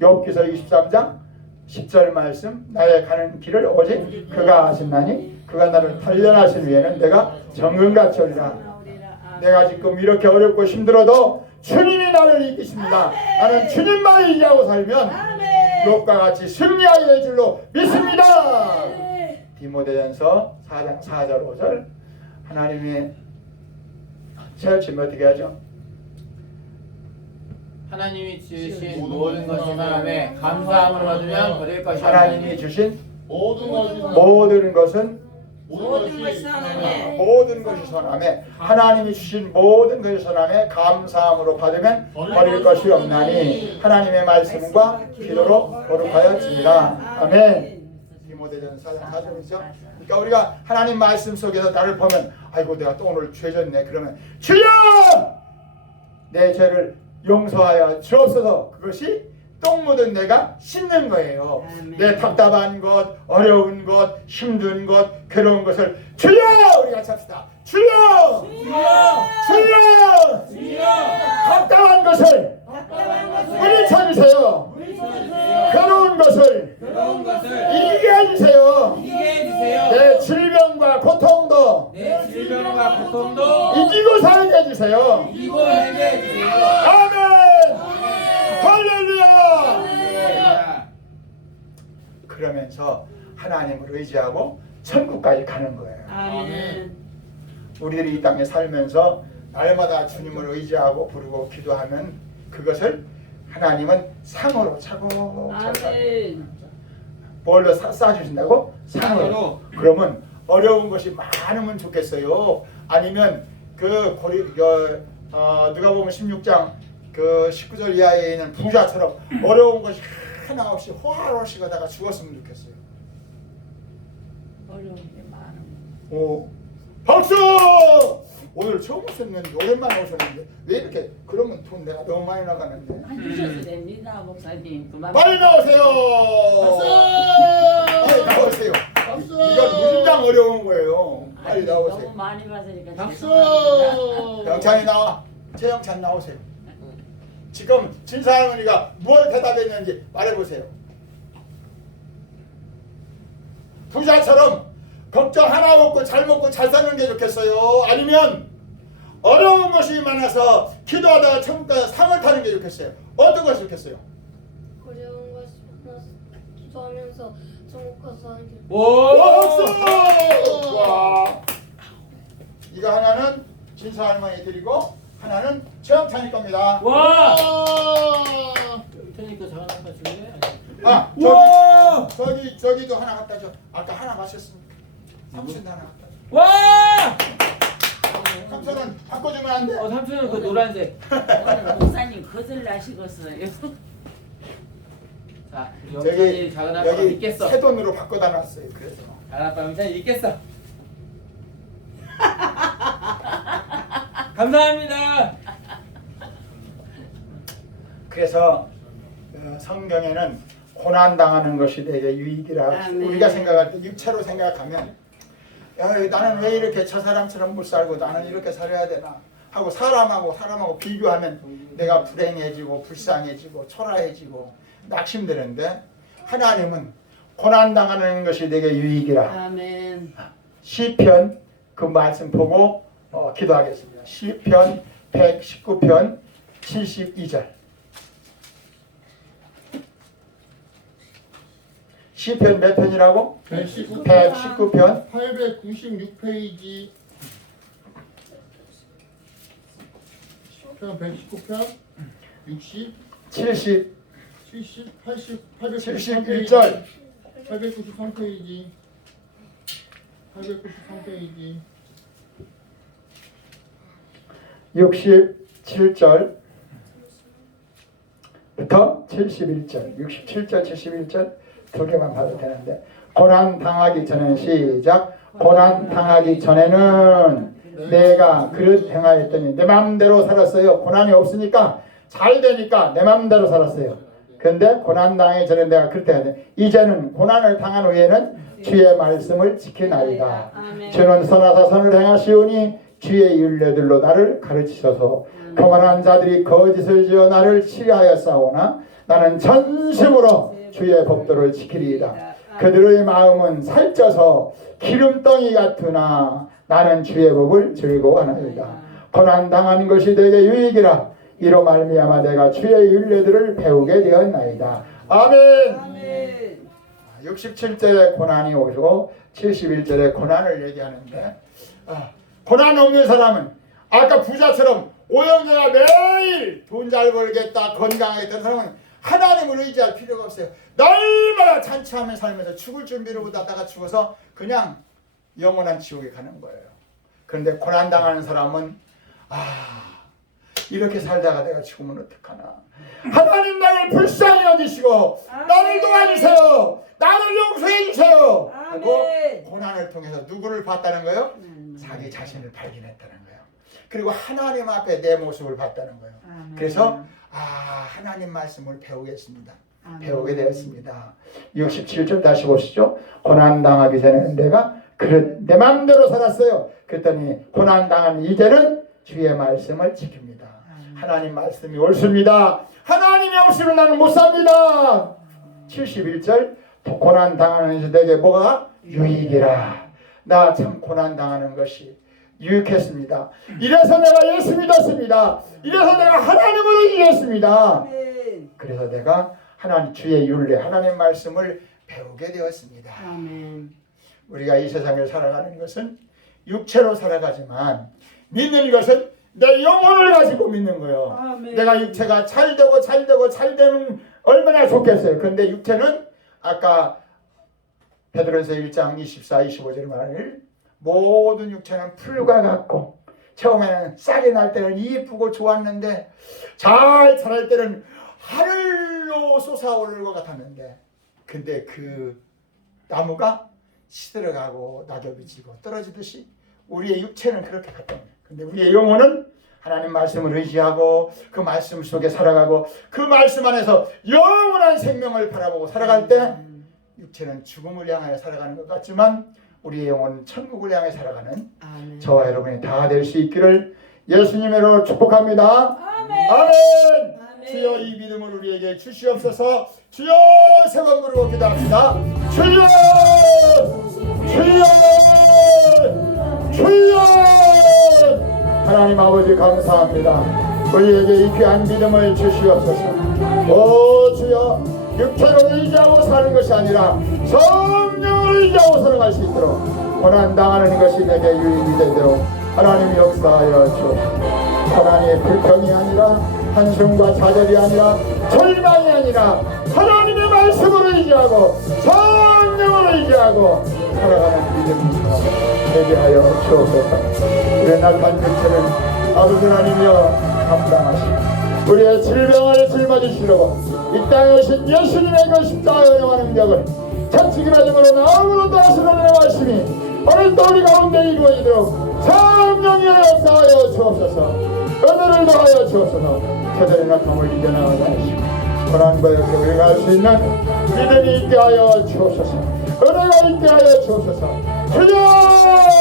욥기서 23장 10절 말씀 나의 가는 길을 오직 그가 아신나니 그가 나를 단련하신 후에는 내가 정금같이 오리라. 내가 지금 이렇게 어렵고 힘들어도 주님이 나를 이기십니다. 나는 주님만 의지하고 살면 욥과 같이 승리하게 될 줄로 믿습니다. 디모데전서 4장 4절 5절 하나님이 채우치면 어떻게 하죠? 하나님이 지으신 모든 것이 하나님의 감사함을 받으면 버릴 것이 하나님이 주신 모든 것이 모든 것은 모든 것이 선함에 모든 것이 선함에 하나님이 주신 모든 것이 선함에 감사함으로 받으면 버릴 것이 없나니 하나님의 말씀과 기도로 거룩하였습니다. 아멘. 디모데전서 4장 4절이죠. 그러니까 우리가 하나님 말씀 속에서 나를 보면 아이고 내가 또 오늘 죄졌네 그러면 주여 내 죄를 용서하여 주옵소서. 그것이 똥 묻은 내가 씻는 거예요. 아멘. 내 답답한 것, 어려운 것, 힘든 것, 괴로운 것을 주여! 우리 같이 합시다. 주여! 주여! 주여! 답답한 것을 우리 찾으세요. 괴로운 것을 이기게 해주세요. 이기게 해주세요. 내 질병과 고통도 내 질병과 고통도 이기고 살게 해주세요. 이기고 살게 해주세요. 아멘! 할렐루야! 그러면서 하나님을 의지하고 천국까지 가는 거예요. 아멘. 우리들이 이 땅에 살면서 날마다 주님을 의지하고 부르고 기도하면 그것을 하나님은 상으로 차곡차곡 아멘. 뭘로 싸주신다고? 상으로. 그러면 어려운 것이 많으면 좋겠어요. 아니면 누가 보면 16장 그 19절 이하에 있는 부자처럼 어려운 것이 하나 없이 호화로시 가다가 죽었으면 좋겠어요. 어려운 게 많은. 오, 박수! 오늘 처음 오셨는데 오랜만에 오셨는데 왜 이렇게 그러면 돈 내가 너무 많이 나가는데 안 주셔도 됩니다, 목사님. 그만. 빨리 나오세요. 빨리 나오세요. 이건 무진장 어려운 거예요. 빨리 나오세요. 너무 많이 받으니까 박수! 죄송합니다. 영찬이 나와. 최영찬 나오세요. 지금 진사할머니가 뭘 대답했는지 말해보세요. 부자처럼 걱정 하나 없고 잘 먹고 잘 사는 게 좋겠어요? 아니면 어려운 것이 많아서 기도하다가 천국 가서 상을 타는 게 좋겠어요? 어떤 것이 좋겠어요? 어려운 것이 많아서 기도하면서 천국 가서 하는 게 박수! 와. 이거 하나는 진사할머니 드리고 하나는 최영찬이 겁니다. 와! 그러니까 저거 하나 줄래? 아, 와! 저기도 하나 갖다 줘. 아까 하나 마셨으니까. 삼촌도 하나 갖다 줘. 와! 삼촌은 바꿔주면 안 돼. 삼촌은 그 노란색. 오늘 목사님 거절 나시겠어요. 자, 저기 여기 작은 아빠 여기 믿겠어. 새 돈으로 바꿔다 놨어요. 그래서 작은 아빠 영찬이 믿겠어. 감사합니다. 그래서 성경에는 고난 당하는 것이 되게 유익이라 아멘. 우리가 생각할 때 육체로 생각하면 야, 나는 왜 이렇게 저 사람처럼 못 살고 나는 이렇게 살아야 되나 하고 사람하고 비교하면 내가 불행해지고 불쌍해지고 초라해지고 낙심되는데 하나님은 고난 당하는 것이 되게 유익이라. 아멘. 시편 그 말씀 보고 기도하겠습니다. 시편 119편 72절. 시편 몇 편이라고? 119편 896페이지. 편 119편 60 70 70 80 71절 893페이지 893페이지 67절부터 71절 67절 71절 두 개만 봐도 되는데 고난 당하기 전에는 시작 고난 당하기 전에는 내가 그릇 행하였더니 내 마음대로 살았어요. 고난이 없으니까 잘 되니까 내 마음대로 살았어요. 근데 고난 당하기 전에 내가 그릇 행하였더니 이제는 고난을 당한 후에는 주의 말씀을 지키나이다. 주는 선하사 선을 행하시오니 주의 율례들로 나를 가르치소서. 교만한 자들이 거짓을 지어 나를 치하여 싸우나 나는 전심으로 주의 법도를 지키리이다. 그들의 마음은 살쪄서 기름덩이 같으나 나는 주의 법을 즐거워하나이다. 고난 당하는 것이 내게 유익이라. 이로 말미암아 내가 주의 율례들을 배우게 되었나이다. 아멘. 67절에 고난이 오시고 71절에 고난을 얘기하는데 고난 없는 사람은 아까 부자처럼 오영내가 매일 돈 잘 벌겠다 건강하겠다는 사람은 하나님을 의지할 필요가 없어요. 날마다 잔치하며 살면서 죽을 준비를 못하다가 죽어서 그냥 영원한 지옥에 가는 거예요. 그런데 고난당하는 사람은 이렇게 살다가 내가 죽으면 어떡하나. 하나님 나를 불쌍히 여기시고 나를 도와주세요. 나를 용서해 주세요. 하고 고난을 통해서 누구를 봤다는 거예요? 자기 자신을 발견했다는 거예요. 그리고 하나님 앞에 내 모습을 봤다는 거예요. 그래서 하나님 말씀을 배우겠습니다. 배우게 되었습니다. 67절 다시 보시죠. 고난당하기 전에는 내가 내 마음대로 살았어요. 그랬더니 고난당한 이제는 주의 말씀을 지킵니다. 하나님 말씀이 옳습니다. 하나님이 없으면 나는 못 삽니다. 71절 고난당하는 시대에 뭐가? 유익이라. 나 참 고난당하는 것이 유익했습니다. 이래서 내가 예수 믿었습니다. 이래서 내가 하나님을 의지했습니다. 그래서 내가 하나님 주의 율례 하나님 말씀을 배우게 되었습니다. 아멘. 우리가 이 세상을 살아가는 것은 육체로 살아가지만 믿는 것은 내 영혼을 가지고 믿는 거예요. 아멘. 내가 육체가 잘되고 잘되면 얼마나 좋겠어요. 근데 육체는 아까 베드로전서 1장 24, 25절 말을 모든 육체는 풀과 같고 처음에는 싹이 날 때는 이쁘고 좋았는데 잘 자랄 때는 하늘로 솟아오를 것 같았는데 근데 그 나무가 시들어가고 낙엽이 지고 떨어지듯이 우리의 육체는 그렇게 갔답니다. 근데 우리의 영혼은 하나님 말씀을 의지하고 그 말씀 속에 살아가고 그 말씀 안에서 영원한 생명을 바라보고 살아갈 때 육체는 죽음을 향하여 살아가는 것 같지만 우리의 영혼은 천국을 향해 살아가는 아멘. 저와 여러분이 다 될 수 있기를 예수님의 이름으로 축복합니다. 아멘. 아멘. 아멘. 주여 이 믿음을 우리에게 주시옵소서. 주여 세 번 부르고 기도합니다. 주여 주여 주여. 하나님 아버지 감사합니다. 우리에게 이 귀한 믿음을 주시옵소서. 오 주여 육체로 의지하고 사는 것이 아니라 성령을 의지하고 살아갈 수 있도록 고난당하는 것이 내게 유익이 되도록 하나님이 역사하여 주옵소서. 하나님의 불평이 아니라 한숨과 좌절이 아니라 절망이 아니라 하나님의 말씀을 의지하고 성령을 의지하고 살아가는 믿음이 되게 하여 주옵소서. 우리의 낙한 육체는 아버지 하나님이여 감당하시고 우리의 질병을 짊어지시려고 이 땅에 오신 예수님의 그 십자가의 영원한 능력을 잔치기나 점으로 나음으로 다스려 내려가심이 오늘 또 우리 가운데 이루어지도록 성령이 역사하여 주옵소서. 은혜를 더하여 주옵소서. 제대로 나감을 이겨나가게 하시고 고난과 역경을 응할 수 있는 믿음이 있게 하여 주옵소서. 은혜가 있게 하여 주옵소서. 주여!